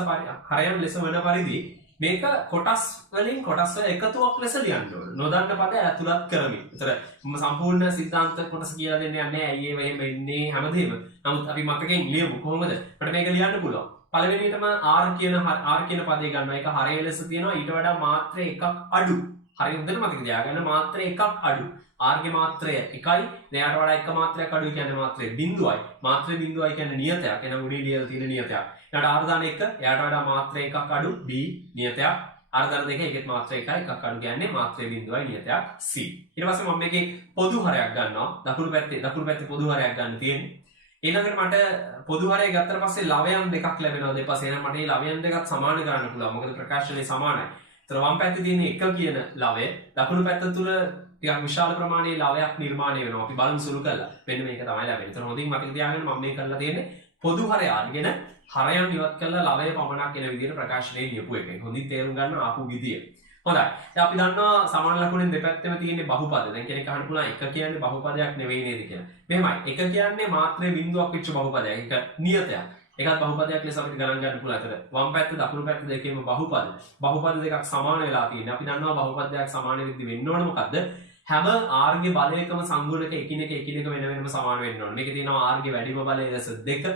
හරයන් ලෙස වෙන පරිදි මේක කොටස් වලින් කොටස් වල එකතුවක් ලෙස ලියන්න ඕන. නොදන්න පද ඇතුළත් කරමින්. ඒතර සම්පූර්ණ සිද්ධාන්ත කොටස කියලා දෙන්නේ නැහැ. ඇයි ඒ වෙහෙම ඉන්නේ හැමදේම. නමුත් අපි මතකයෙන් ලියමු කොහොමද? අපිට මේක ලියන්න පුළුවන්. පළවෙනියටම R කියන පදේ ගන්නවා. ඒක හරය ලෙස තියෙනවා. ඊට වඩා මාත්‍ර එකක් අඩු. හරිය හොඳට මතක තියාගන්න මාත්‍ර එකක් අඩු. R ගේ මාත්‍රය 1යි. එයාට වඩා එක මාත්‍රයක් අඩුයි කියන්නේ මාත්‍රය 0යි. මාත්‍රය 0යි කියන්නේ නියතයක්. එන උඩින් ලියලා තියෙන නියතයක්. ඊට R ධන 1 එයාට වඩා මාත්‍ර එකක් අඩු B නියතයක්. R ධන 2 එකෙත් මාත්‍ර 1යි එකක් අඩු කියන්නේ මාත්‍රය 0යි නියතයක් C. ඊට පස්සේ මම මේකේ පොදු හරයක් ගන්නවා. දකුණු පැත්තේ පොදු හරයක් ගන්න තියෙන්නේ. ඊළඟට මට පොදු හරය ගත්තට පස්සේ ලවයන් දෙකක් ලැබෙනවා දෙපස්සේ. එහෙනම් මට මේ ලවයන් දෙකත් සමාන කරන්න පුළුවන්. මොකද ප්‍රකාශනයේ සමානයි. ඒතර වම් පැත්තේ තියෙන 1 කියන ලවය දකුණු පැත්ත තුල ටිකක් විශාල ප්‍රමාණයේ ලවයක් නිර්මාණය වෙනවා. අපි බලමු සුළු කරලා. මෙන්න මේක තමයි ලැබෙන්නේ. ඒතර හොඳින් මතක තියාගන්න මම මේ කරලා තියෙන්නේ පොදු හරය අරගෙන හරයන් ඉවත් කරලා ලවය පමණක් එන විදිහට ප්‍රකාශනයේ ලියපු එක. හොඳින් තේරුම් ගන්න ආපු විදිය. හොඳයි. දැන් අපි දන්නවා සමාන ලකුණෙන් දෙපැත්තෙම තියෙන්නේ බහුපද. දැන් කෙනෙක් අහන්න පුළුවන් එක කියන්නේ බහුපදයක් නෙවෙයි නේද කියලා. මෙහෙමයි. එක කියන්නේ මාත්‍රේ බිඳුවක් වෙච්ච බහුපදයක්. ඒක නියතයක්. ඒකත් බහුපදයක් ලෙස අපිට ගණන් ගන්න පුළුවන්. ඒතර වම් පැත්ත දකුණු පැත්ත දෙකේම බහුපද. බහුපද දෙකක් සමාන වෙලා තියෙනවා. අපි දන්නවා බහුපදයක් සමාන වෙද්දි වෙන්න ඕන මොකද්ද? හැම R ගේ බලයකම සංගුණක එකිනෙක වෙන වෙනම සමාන වෙන්න ඕන. මේකේ තියෙනවා R ගේ වැඩිම බලය ලෙස 2.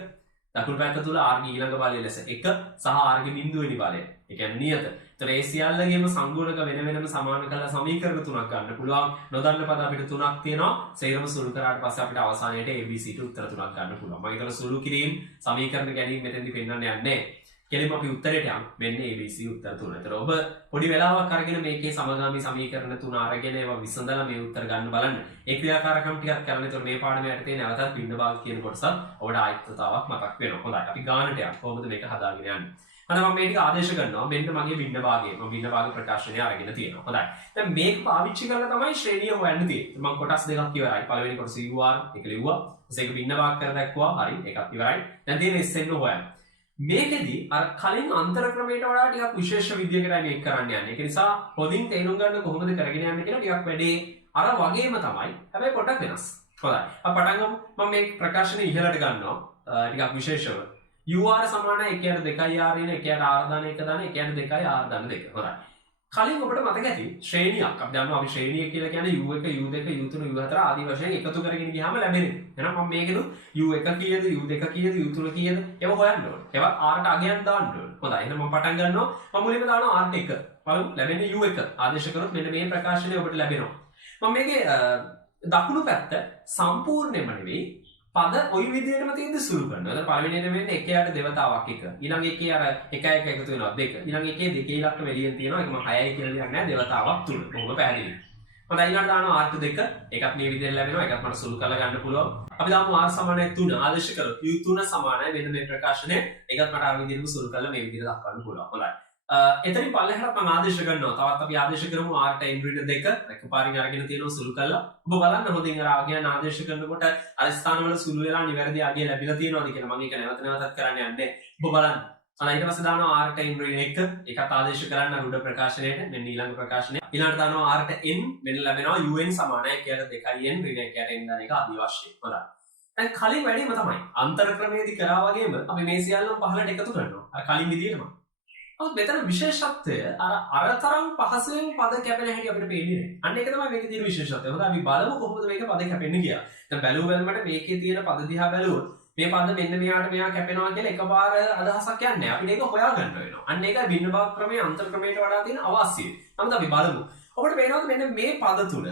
දකුණු පැත්ත තුල R ගේ ඊළඟ බලය ලෙස 1 සහ R ගේ බිඳුවෙනි බලය. ඒ කියන්නේ නියත. ඒතර ඒ සියල්ලගේම සංගුණක වෙන වෙනම සමාන කරලා සමීකරණ තුනක් ගන්න පුළුවන්. නොදන්න පද අපිට තුනක් තියෙනවා. සේරම සුළු කරාට පස්සේ අපිට අවසානයේට ABC ට උත්තර තුනක් ගන්න පුළුවන්. මම ඒතර සුළු කිරීම සමීකරණ ගැනීම මෙතෙන්දි පෙන්වන්න යන්නේ නැහැ. කෙලින්ම අපි උත්තරයට යමු. මෙන්න ABC උත්තර තුන. ඒතර ඔබ පොඩි වෙලාවක් අරගෙන මේකේ සමගාමී සමීකරණ තුන අරගෙන ඒවා විසඳලා මේ උත්තර ගන්න බලන්න. ඒ ක්‍රියාකාරකම් ටිකක් කරන්න. ඒතර මේ පාඩමේ යටතේ නැවතත් භින්න භාග කියන කොටසත් ඔබට ආයතතාවක් මතක් වෙනවා. හොඳයි. අපි ගානට යමු. කොහොමද මේක හදාගෙන යන්නේ? මම මේ ටික ආදේශ කරනවා. මෙන්න මගේ භින්න භාගය. මම භින්න භාග ප්‍රකාශනය අරගෙන තියෙනවා. හොඳයි. දැන් මේක පාවිච්චි කරලා තමයි ශ්‍රේණිය හොයන්න තියෙන්නේ. මම කොටස් දෙකක් ඉවරයි. පළවෙනි කොටස UR එක ලිව්වා. ඒක භින්න භාග කර දැක්වුවා. හරි. ඒකත් ඉවරයි. දැන් තියෙන SN හොයන්න. මේකෙදි අර කලින් අන්තර ක්‍රමයට වඩා ටිකක් විශේෂ විදියකට මේක කරන්න යන්නේ. ඒක නිසා හොඳින් තේරුම් ගන්න කොහොමද කරගෙන යන්නේ කියලා ටිකක් වැඩේ අර වගේම තමයි. හැබැයි පොඩක් වෙනස්. හොඳයි. අපි පටන් ගමු. මම මේ ප්‍රකාශනය ඉහළට ගන්නවා. ටිකක් විශේෂව. UR සමානයි 1ට 2යි R නේ 1ට R දාන 1 දාන 1ට 2යි R දාන 2. හොඳයි. කලින් ඔබට මතක ඇති ශ්‍රේණියක් අපි දන්නවා අපි ශ්‍රේණිය කියලා කියන්නේ U1 U2 U3 U4 ආදී වශයෙන් එකතු කරගෙන ගියාම ලැබෙන්නේ. එහෙනම් මම මේකෙදු U1 කීයද U2 කීයද U3 කීයද ඒව හොයන්න ඕනේ. ඒවත් R ට අගයන් දාන්න ඕනේ. හොඳයි. එහෙනම් මම පටන් ගන්නවා. මම මුලින්ම දානවා R ට 1. බලමු ලැබෙන්නේ U1. ආදේශ කරොත් මෙන්න මේ ප්‍රකාශනය ඔබට ලැබෙනවා. මම මේකේ දකුණු පැත්ත සම්පූර්ණයෙන්ම නෙවෙයි පද ඔය විදිහටම තියෙද්දි සුළු කරනවා. එතන පළවෙනියට වෙන්නේ එකයට දෙවතාවක් එක. ඊළඟ එකේ අර එක එක එකතු වෙනවා දෙක. ඊළඟ එකේ දෙකේ ඉලක්ක වෙලියෙන් තියෙනවා. ඒක මම 6යි කියලා ලියන්නේ නැහැ. දෙවතාවක් 3. කොහොම පැහැදිලි. හොඳයි ඊළඟට දානවා R ට 2. ඒකත් මේ විදිහට ලැබෙනවා. ඒකත් මට සුළු කරලා ගන්න පුළුවන්. අපි දාමු R සමානයි 3. ආදේශ කරොත් U3 සමානයි මෙන්න මේ ප්‍රකාශනය. ඒකත් මට අර විදිහටම සුළු කරලා මේ විදිහට දක්වන්න පුළුවන්. හොඳයි. එතනින් පල්ලෙහාට මම ආදේශ කරනවා. තවත් අපි ආදේශ කරමු R ට n ඍණ 2. එකපාරින් අරගෙන තියෙනවා සුළු කරලා. ඔබ බලන්න හොඳින් අර ආගයන් ආදේශ කරනකොට අර ස්ථානවල සුළු වෙලා නිවැරදි ආගය ලැබිලා තියෙනවද කියලා මම ඒක නැවත නැවතත් කරන්න යන්නේ. ඔබ බලන්න. ඊට පස්සේ දානවා R ට n ඍණ 1. ඒකත් ආදේශ කරන්න අර උඩ ප්‍රකාශනයේට මෙන්න ඊළඟ ප්‍රකාශනය. ඊළඟට දානවා R ට n මෙන්න ලැබෙනවා un සමානයි 1ට 2යි n ඍණ 1ට n දාන එක ආදී වශයෙන්. හොඳයි. දැන් කලින් වැඩේම තමයි. අන්තර ක්‍රමයේදී කරා වගේම අපි මේ සියල්ලම පහලට එකතු කරනවා. අර කලින් විදිහටම. ඔව් මෙතන විශේෂත්වය අර තරම් පහසුවෙන් පද කැපෙන හැටි අපිට පේන්නේ නැහැ. අන්න ඒක තමයි මේකේ තියෙන විශේෂත්වය. හොඳයි අපි බලමු කොහොමද මේක පද කැපෙන්නේ කියලා. දැන් බැලුවට මේකේ තියෙන පද දිහා බැලුවොත් මේ පද මෙන්න මෙයාට මෙයා කැපෙනවා කියලා එකපාර අදහසක් යන්නේ නැහැ. අපිට ඒක හොයාගන්න වෙනවා. අන්න ඒකයි භින්න භාග ක්‍රමයේ අන්තර ක්‍රමයට වඩා තියෙන අවශ්‍යය. නමුත් අපි බලමු. ඔබට පේනවාද මෙන්න මේ පද තුන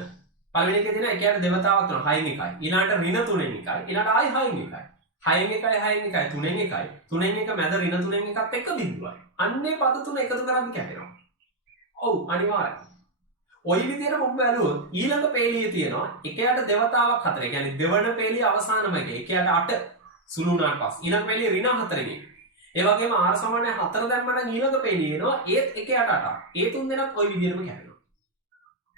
පළවෙනි එකේ තියෙන එකයට දෙවතාවක් තුන 6න් 1යි. ඊළඟට ඍණ 3න් 1යි. ඊළඟට ආයි 6න් 1යි. 6න් 1යි 6න් 1යි 3න් 1යි. 3න් 1 මැද ඍණ 3න් එකත් එක්ක බිඳුවයි. අන්නේ පද තුන එකතු කරද්දි කැපෙනවා. ඔව් අනිවාර්යයෙන්. ওই විදිහට මොකද බැලුවොත් ඊළඟ පේළියේ තියෙනවා එකයට දෙවතාවක් 4. ඒ කියන්නේ දෙවන පේළිය අවසානම එක. එකයට 8 සුළු වුණාට පස්සේ ඊළඟ පේළිය ඍණ 4 නේ. ඒ වගේම R සමානයි 4 දැම්මම ඊළඟ පේළිය එනවා ඒත් එකයට 8ක්. ඒ තුන් දෙනාත් ওই විදිහටම කැපෙනවා.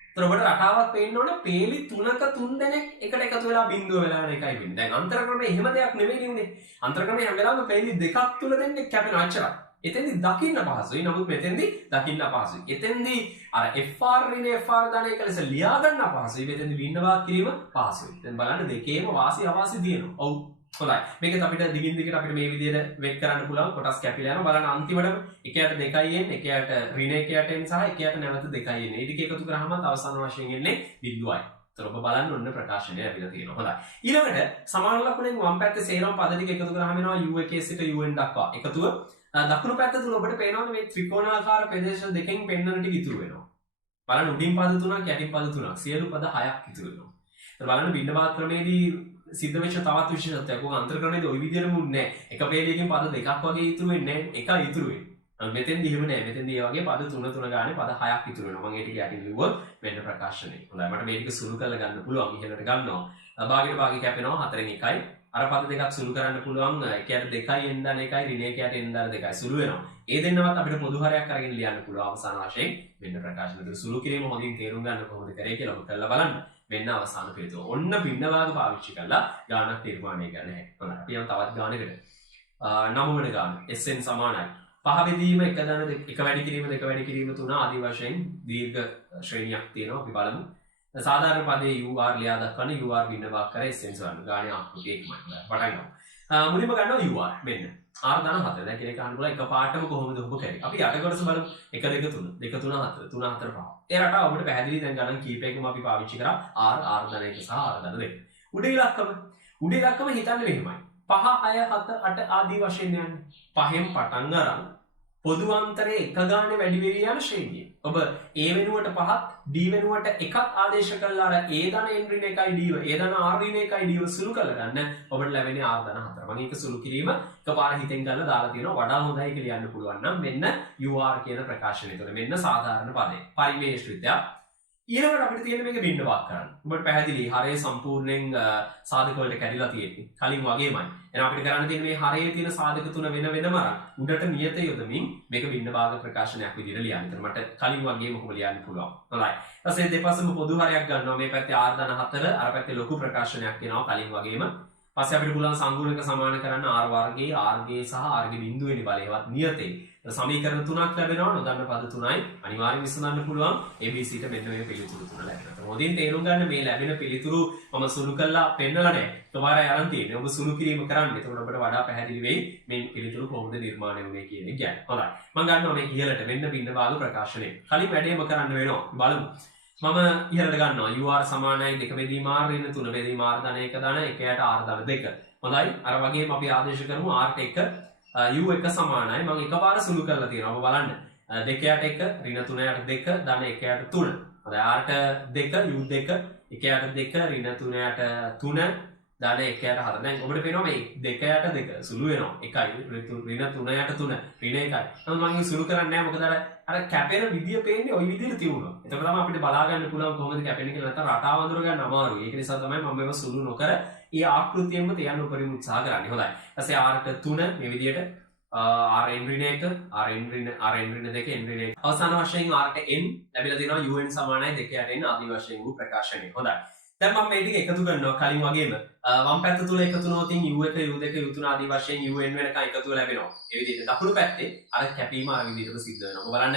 ඒතර ඔබට රටාවක් පේන්න ඕනේ පේලි 3ක 3 දෙනෙක් එකට එකතු වෙලා බිඳුව වෙලා යන එකයි වෙන්නේ. දැන් අන්තර ක්‍රමයේ එහෙම දෙයක් නෙමෙයි නේ. අන්තර ක්‍රමයේ හැම වෙලාවෙම පේලි දෙකක් තුන දෙනෙක් කැපෙනවා අච්චරයි. එතෙන්දි දකින්න පහසුයි. නමුත් මෙතෙන්දි දකින්න අපහසුයි. එතෙන්දි අර FR ඍණ FR දාන එක ලෙස ලියා ගන්න අපහසුයි. මෙතෙන්දි වින්නවාක් කිරීම පහසුයි. දැන් බලන්න දෙකේම වාසි අවාසි දිනනවා. ඔව්. හොඳයි. මේකත් අපිට දිගින් දිගට අපිට මේ විදිහට වෙක් කරන්න පුළුවන් කොටස් කැපිලා යනවා. බලන්න අන්තිමටම එකයට 2යි එන්නේ, එකයට ඍණ 1යට එන්නේ සහ එකයට නැවත 2යි එන්නේ. මේ ටික එකතු කරාම අවසාන වශයෙන් එන්නේ 0යි. ඒතර ඔබ බලන්න ඔන්න ප්‍රකාශනය ලැබිලා තියෙනවා. හොඳයි. ඊළඟට සමාන ලකුණෙන් වම් පැත්තේ සේරම පද ටික එකතු කරාම එනවා U1 සිට UN දක්වා. එකතුව දකුණු පැත්ත තුල ඔබට පේනවා මේ ත්‍රිකෝණාකාර ප්‍රදේශ දෙකෙන් පෙන්වන ටික ඉතුරු වෙනවා. බලන්න උඩින් පද 3ක් යටින් පද 3ක් සියලු පද 6ක් ඉතුරු වෙනවා. ඒතර බලන්න භින්න භාග ක්‍රමයේදී සිද්ධ වෙච්ච තවත් විශේෂත්වයක්. ඔක අන්තර ක්‍රමයේදී ওই විදිහටම උන්නේ නැහැ. එක පේළියකින් පද දෙකක් වගේ ඉතුරු වෙන්නේ නැහැ. එකයි ඉතුරු වෙන්නේ. මෙතෙන්දී එහෙම නැහැ. මෙතෙන්දී ඒ වගේ පද 3 ගානේ පද 6ක් ඉතුරු වෙනවා. මම ඒ ටික යටින් ලිව්වොත් වෙන්න ප්‍රකාශනය. හොඳයි. මට මේ ටික සුළු කරලා ගන්න පුළුවන්. ඉහළට ගන්නවා. භාගයට භාගය කැපෙනවා 4න් 1යි. අර පද දෙකක් සුළු කරන්න පුළුවන්. එකයට 2යි n දාන 1යි ඍණ 1යට n දාන 2යි සුළු වෙනවා. ඒ දෙන්නවත් අපිට පොදු හරයක් අරගෙන ලියන්න පුළුවන් අවසාන වශයෙන් වෙන්න ප්‍රකාශන. ඒක සුළු කිරීම හොඳින් තේරුම් ගන්න කොහොමද කරේ කියලා ඔබ කරලා බලන්න. මෙන්න අවසාන පිළිතුර. ඔන්න භින්න භාග පාවිච්චි කරලා ගානක් නිර්මාණය කරන්න හැකියි. හොඳයි. අපි යමු තවත් ගානකට. 9 වෙනි ගාන. SN සමානයි. පහ බෙදීම එක දන එක වැඩි කිරීම දෙක වැඩි කිරීම තුන ආදී වශයෙන් දීර්ඝ ශ්‍රේණියක් තියෙනවා. අපි බලමු. සාධාරණ පදයේ UR ලියා දක්වන UR භින්න භාග කර SN සමාන. ගානේ ආකෘතිය එකමයි. පටන් ගමු. මුලින්ම ගන්නවා UR. මෙන්න. R දාන 4. දැන් කෙනෙක් අහන්න පුළුවන් එක පාටම කොහොමද ඔබ කරේ? අපි යට කොටස බලමු. 1 2 3 2 3 4 3 4 5. ඒ රටාව ඔබට පැහැදිලි දැන් ගණන් කීපයකම අපි පාවිච්චි කරා R දාන 1 සහ R දාන 2. උඩ ඉලක්කම හිතන්නේ මෙහෙමයි. 5 6 7 8 ආදී වශයෙන් යන්නේ. 5න් පටන් අරන් පොදු අන්තරයේ එක ගානේ වැඩි වෙවි යන ශ්‍රේණිය. ඔබ A වෙනුවට 5ක් D වෙනුවට 1ක් ආදේශ කළා අර A ධන n ඍණ 1යි D A ධන R ඍණ 1යි D සුළු කරලා ගන්න ඔබට ලැබෙන්නේ R ධන 4. මම ඒක සුළු කිරීම එකපාර හිතෙන් ගන්න දාලා තියෙනවා. වඩා හොඳයි කියලා කියන්න පුළුවන් නම් මෙන්න UR කියන ප්‍රකාශනය. එතකොට මෙන්න සාධාරණ පදේ. පරිමේෂ්ඨිතය. ඊළඟට අපිට තියෙන මේක භින්න භාග කරන්න. ඔබට පැහැදිලි හරය සම්පූර්ණයෙන් සාධක වලට කැඩිලා තියෙන්නේ. කලින් වගේමයි. එහෙනම් අපිට කරන්න තියෙන මේ හරයේ තියෙන සාධක තුන වෙන වෙනම අරන් උඩට නියත යොදමින් මේක භින්න භාග ප්‍රකාශනයක් විදිහට ලියන්න. ඒතර මට කලින් වගේම කොහොම ලියන්න පුළුවන්. හොඳයි. ඊට පස්සේ දෙපස්සම පොදු හරයක් ගන්නවා. මේ පැත්තේ R ධන 4 අර පැත්තේ ලොකු ප්‍රකාශනයක් එනවා කලින් වගේම. පස්සේ අපිට පුළුවන් සංගුණක සමාන කරන්න r වර්ගයේ r ගේ සහ r ගේ බිඳුවෙනි බලයවත් නියතේ. සමීකරණ තුනක් ලැබෙනවා. නොදන්න පද තුනයි අනිවාර්යෙන් විසඳන්න පුළුවන්. ABC ට මෙන්න මේ පිළිතුරු තුන ලැබෙනවා. හොඳින් තේරුම් ගන්න මේ ලැබෙන පිළිතුරු මම සුළු කරලා පෙන්නලා නැහැ. තමාරයි අරන් තියෙන්නේ. ඔබ සුළු කිරීම කරන්න. එතකොට ඔබට වඩා පැහැදිලි වෙයි මේ පිළිතුරු කොහොමද නිර්මාණය වුනේ කියන එක ගැන. හොඳයි. මම ගන්නවා මේ ඉහළට මෙන්න බින්න භාග ප්‍රකාශනය. කලින් වැඩේම කරන්න වෙනවා. බලමු. මම ඉහළට ගන්නවා ur සමානයි 2 බෙදීම r ඍණ 3 බෙදීම r ධන 1 ධන 1යට r ධන 2. හොඳයි. අර වගේම අපි ආදේශ කරමු r ට 1 u 1 සමානයි. මම එකපාර සුළු කරලා තියෙනවා. ඔබ බලන්න. 2යට 1 ඍණ 3යට 2 ධන 1යට 3. හොඳයි. r ට 2 u 2 1යට 2 ඍණ 3යට 3 ධන 1යට 4. දැන් ඔබට පේනවා මේ 2යට 2 සුළු වෙනවා. 1යි ඍණ 3යට 3 ඍණ 1යි. නමුත් මම සුළු කරන්නේ නැහැ. මොකද අර කැපෙන විදිය පේන්නේ ওই විදිහට තියුණා. එතකොට තමයි අපිට බලා ගන්න පුළුවන් කොහොමද කැපෙන්නේ කියලා. නැත්නම් රටාව අඳුර ගන්න අමාරුයි. ඒක නිසා තමයි මම මේව සුළු නොකර ඒ ආකෘතියෙන්ම තියන්න උපරිම උත්සාහ කරන්නේ. හොඳයි. ඊපස්සේ r ට 3 මේ විදිහට rn ඍණ 1 rn ඍණ 2 n ඍණ 1 අවසාන වශයෙන් r ට n ලැබිලා තියෙනවා un සමානයි 2යට n ආදී වශයෙන් වූ ප්‍රකාශනය. හොඳයි. දැන් මම මේ ටික එකතු කරනවා කලින් වගේම වම් පැත්ත තුල එකතු නොවතින් u1 u2 u3 ආදී වශයෙන් un වෙනකන් එකතුව ලැබෙනවා. ඒ විදිහට දකුණු පැත්තේ අර කැපීම අර විදිහටම සිද්ධ වෙනවා. ඔබ බලන්න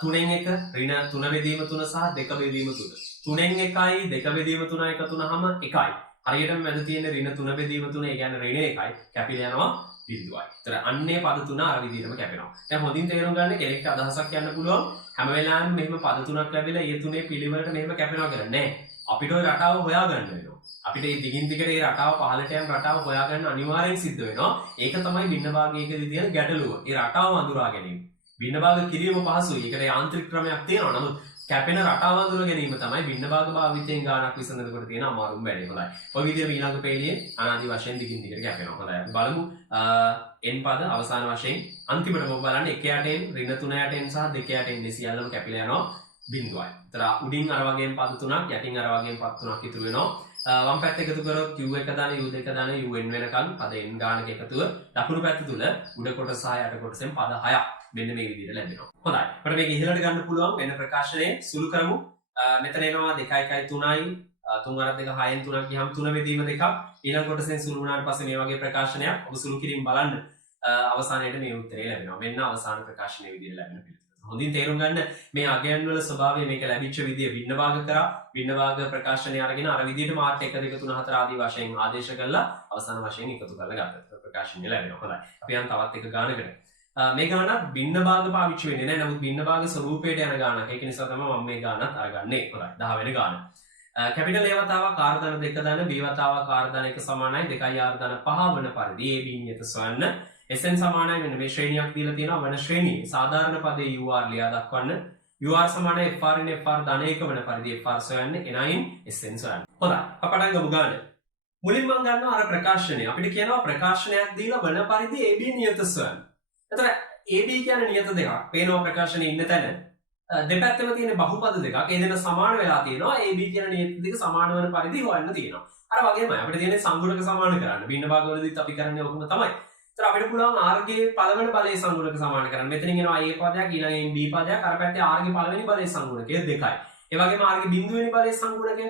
3න් 1 ඍණ 3 බෙදීම 3 සහ 2 බෙදීම 3. 3න් 1යි 2 බෙදීම 3 එකතු වුනහම 1යි. හරියටම මැද තියෙන ඍණ 3 බෙදීම 3 ඒ කියන්නේ ඍණ 1යි කැපිලා යනවා බිඳුවයි. ඒතර අන්නේ පද තුන අර විදිහටම කැපෙනවා. දැන් හොඳින් තේරුම් ගන්න කෙනෙක්ට අදහසක් යන්න පුළුවන් හැම වෙලාවෙම මෙහෙම පද තුනක් ලැබිලා ඒ තුනේ පිළිවෙලට මෙහෙම කැපෙනවා කියලා නෑ. අපිට ওই රටාව හොයාගන්න වෙනවා. අපිට මේ දිගින් දිගට මේ රටාව පහළට යන රටාව හොයාගන්න අනිවාර්යෙන් සිද්ධ වෙනවා. ඒක තමයි බින්න භාගයකදී තියෙන ගැටලුව. මේ රටාව අඳුරා ගැනීම. බින්න භාග කිරීම පහසුයි. ඒකට යාන්ත්‍රික ක්‍රමයක් තියෙනවා. නමුත් කැපෙන රටාව අඳුර ගැනීම තමයි බින්න භාග භාවිතයෙන් ගානක් විසඳනකොට තියෙන අමාරුම වැඩේ. හොඳයි. ඔය විදිහට ඊළඟ පේළියේ අනාදි වශයෙන් දිගින් දිගට කැපෙනවා. හොඳයි. අපි බලමු n පද අවසාන වශයෙන් අන්තිමට ඔබ බලන්න 1යට n ඍණ 3යට n සහ 2යට n සියල්ලම කැපිලා යනවා බිඳුවයි. ඒතර උඩින් අර වගේම පද තුනක් යටින් අර වගේම පද තුනක් ඉතුරු වෙනවා. වම් පැත්ත එකතු කරොත් u1 දාන u2 දාන un වෙනකන් පද n ගානක එකතුව දකුණු පැත්ත තුල උඩ කොටස සහ යට කොටසෙන් පද 6ක් මෙන්න මේ විදිහට ලැබෙනවා. හොඳයි. අපිට මේක ඉහළට ගන්න පුළුවන් වෙන ප්‍රකාශනයේ සුළු කරමු. මෙතන එනවා 2 1 3යි 3 අර 2 6න් 3ක් ගියහම 3 බෙදීම 2ක් ඊළඟ කොටසෙන් සුළු වුණාට පස්සේ මේ වගේ ප්‍රකාශනයක් ඔබ සුළු කිරීම බලන්න අවසානයේදී මේ උත්තරේ ලැබෙනවා. මෙන්න අවසාන ප්‍රකාශනයේ විදිහට ලැබෙන පිළිතුර. හොඳින් තේරුම් ගන්න මේ අගයන් වල ස්වභාවය මේක ලැබිච්ච විදිය බින්න භාග කරා බින්න භාග ප්‍රකාශනය අරගෙන අර විදියට මාර්ක් 1 2 3 4 ආදී වශයෙන් ආදේශ කළා අවසාන වශයෙන් එකතු කරලා ගත්තා ප්‍රකාශනය ලැබෙනවා. හොඳයි. අපි යන් තවත් එක ගානකට. මේ ගානත් බින්න භාග පාවිච්චි වෙන්නේ නැහැ. නමුත් බින්න භාග ස්වරූපයට යන ගානක්. ඒක නිසා තමයි මම මේ ගානත් අරගන්නේ. හොඳයි. 10 වෙනි ගාන. කැපිටල් A වතාවක් r ධන 2 ධන B වතාවක් r ධන 1 සමානයි 2r ධන 5 වන පරිදි AB නියත සොයන්න. SN සමානයි මෙන්න මේ ශ්‍රේණියක් දීලා තියෙනවා. වෙන ශ්‍රේණියේ සාධාරණ පදේ UR ලියා දක්වන්න. UR සමානයි FR න් FR ධන 1 වන පරිදි FR සොයන්න. එනයින් SN සොයන්න. හොඳයි. අපි පටන් ගමු ගාන. මුලින්ම මම ගන්නවා අර ප්‍රකාශනය. අපිට කියනවා ප්‍රකාශනයක් දීලා වෙන පරිදි AB නියත සොයන්න. එතන AB කියන්නේ නියත දෙකක්. පේනවා ප්‍රකාශනයේ ඉන්න තැන දෙපැත්තම තියෙන බහුපද දෙකක්. ඒ දෙක සමාන වෙලා තියෙනවා. AB කියන නියත දෙක සමාන වෙන පරිදි හොයන්න තියෙනවා. අර වගේමයි අපිට තියෙන්නේ සංගුණක සමාන කරන්න. බින්න භාගවලදීත් අපි කරන්නේ ඔකම තමයි. ඒතර අපිට පුළුවන් r ගේ පළවෙනි බලයේ සංගුණක සමාන කරන්න. මෙතනින් එනවා a පදයක් ඊළඟින් b පදයක්. අර පැත්තේ r ගේ පළවෙනි බලයේ සංගුණකය 2යි. ඒ වගේම r ගේ බිඳුවෙනි බලයේ සංගුණකය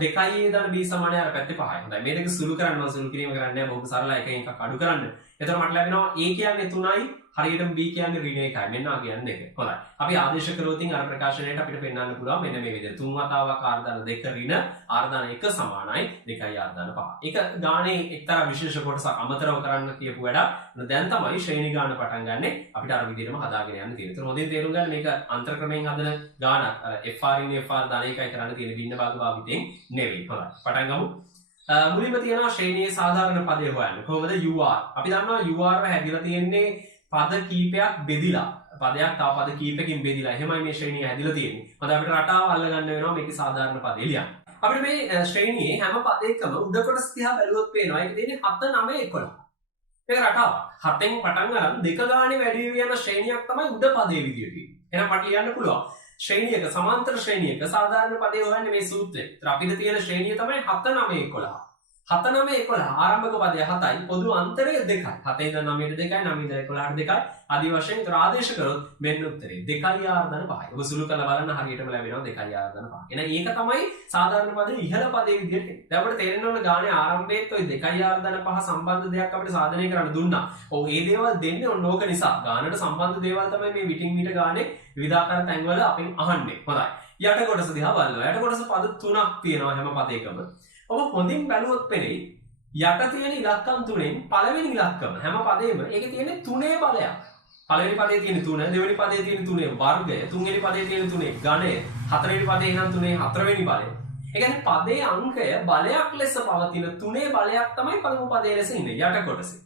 2යි a දාන b සමානයි අර පැත්තේ 5යි. හොඳයි. මේ දෙක සුළු කරන්න මම සුළු කිරීම කරන්නේ නැහැ. බොහොම සරලයි. එකෙන් එකක් අඩු කරන්න. එතකොට මට ලැබෙනවා a කියන්නේ 3යි හරියටම b කියන්නේ ඍණ 1යි. මෙන්න a කියන්නේ 2. හොඳයි. අපි ආදේශ කරොතින් අර ප්‍රකාශනයට අපිට පෙන්වන්න පුළුවන් මෙන්න මේ විදිහට. 3 වතාවක් r දාන 2 ඍණ r දාන 1 සමානයි 2යි r දාන 5. ඒක ගානේ එක්තරා විශේෂ කොටසක් අමතරව කරන්න කියපු වැඩක්. දැන් තමයි ශ්‍රේණි ගාන පටන් ගන්නෙ. අපිට අර විදිහටම හදාගෙන යන්න තියෙනවා. ඒතර හොඳින් තේරුම් ගන්න මේක අන්තර ක්‍රමයෙන් හදන ගානක්. අර fr න් fr දාන 1යි කරන්න තියෙන බින්න භාග භාවිතයෙන් නෙවෙයි. හොඳයි. පටන් ගමු. මුලින්ම තියෙනවා ශ්‍රේණියේ සාධාරණ පදය හොයන්න. කොහොමද UR? අපි දන්නවා UR හැදිලා තියෙන්නේ පද කීපයක් බෙදිලා. පදයක් තව පද කීපකින් බෙදිලා. එහෙමයි මේ ශ්‍රේණිය හැදිලා තියෙන්නේ. හොඳයි අපිට රටාව අල්ල ගන්න වෙනවා මේකේ සාධාරණ පදේ ලියන්න. අපිට මේ ශ්‍රේණියේ හැම පදයකම උඩ කොටස දිහා බැලුවොත් පේනවා. ඒක තියෙන්නේ 7 9 11. මේක රටාව. 7න් පටන් ගන්න දෙක ගානේ වැඩි වෙන ශ්‍රේණියක් තමයි උඩ පදේ විදියට තියෙන්නේ. එහෙනම් මට ලියන්න පුළුවන්. ශ්‍රේණියක සමාන්තර ශ්‍රේණියක සාධාරණ පදේ හොයන්නේ මේ සූත්‍රය. ඒතර අපිට තියෙන ශ්‍රේණිය තමයි 7 9 11. 7 9 11 ආරම්භක පදය 7යි පොදු අන්තරය 2යි 7 ඉඳන් 9ට 2යි 9 ඉඳන් 11ට 2යි ආදී වශයෙන් ඒතර ආදේශ කරොත් මෙන්න උත්තරේ 2 r ධන 5යි. ඔබ සුළු කරලා බලන්න හරියටම ලැබෙනවා 2 r ධන 5. එහෙනම් ඒක තමයි සාධාරණ පදයේ ඉහළ පදයේ විදිහට. දැන් අපිට තේරෙන්න ඕන ගානේ ආරම්භයේත් ওই 2 r ධන 5 සම්බන්ධ දෙයක් අපිට සාධනය කරන්න දුන්නා. ඔව් මේ දේවල් දෙන්නේ ඔන්න ඕක නිසා. ගානට සම්බන්ධ දේවල් තමයි මේ විටින් විට ගානේ විවිධාකාර තැන්වල අපෙන් අහන්නේ. හොඳයි. යට කොටස දිහා බලනවා. යට කොටස පද 3ක් තියෙනවා හැම පදයකම. ඔබ හොඳින් බැලුවොත් පෙනෙයි යට තියෙන ඉලක්කම් තුනෙන් පළවෙනි ඉලක්කම හැම පදේම ඒකේ තියෙන 3 බලයක්. පළවෙනි පදේ තියෙන 3, දෙවෙනි පදේ තියෙන 3 වර්ගය, තුන්වෙනි පදේ තියෙන 3 ඝනය, හතරවෙනි පදේ නම් 3 හතරවෙනි බලය. ඒ කියන්නේ පදේ අංකය බලයක් ලෙස පවතින 3 බලයක් තමයි පළමු පදේ ලෙස ඉන්නේ යට කොටසේ.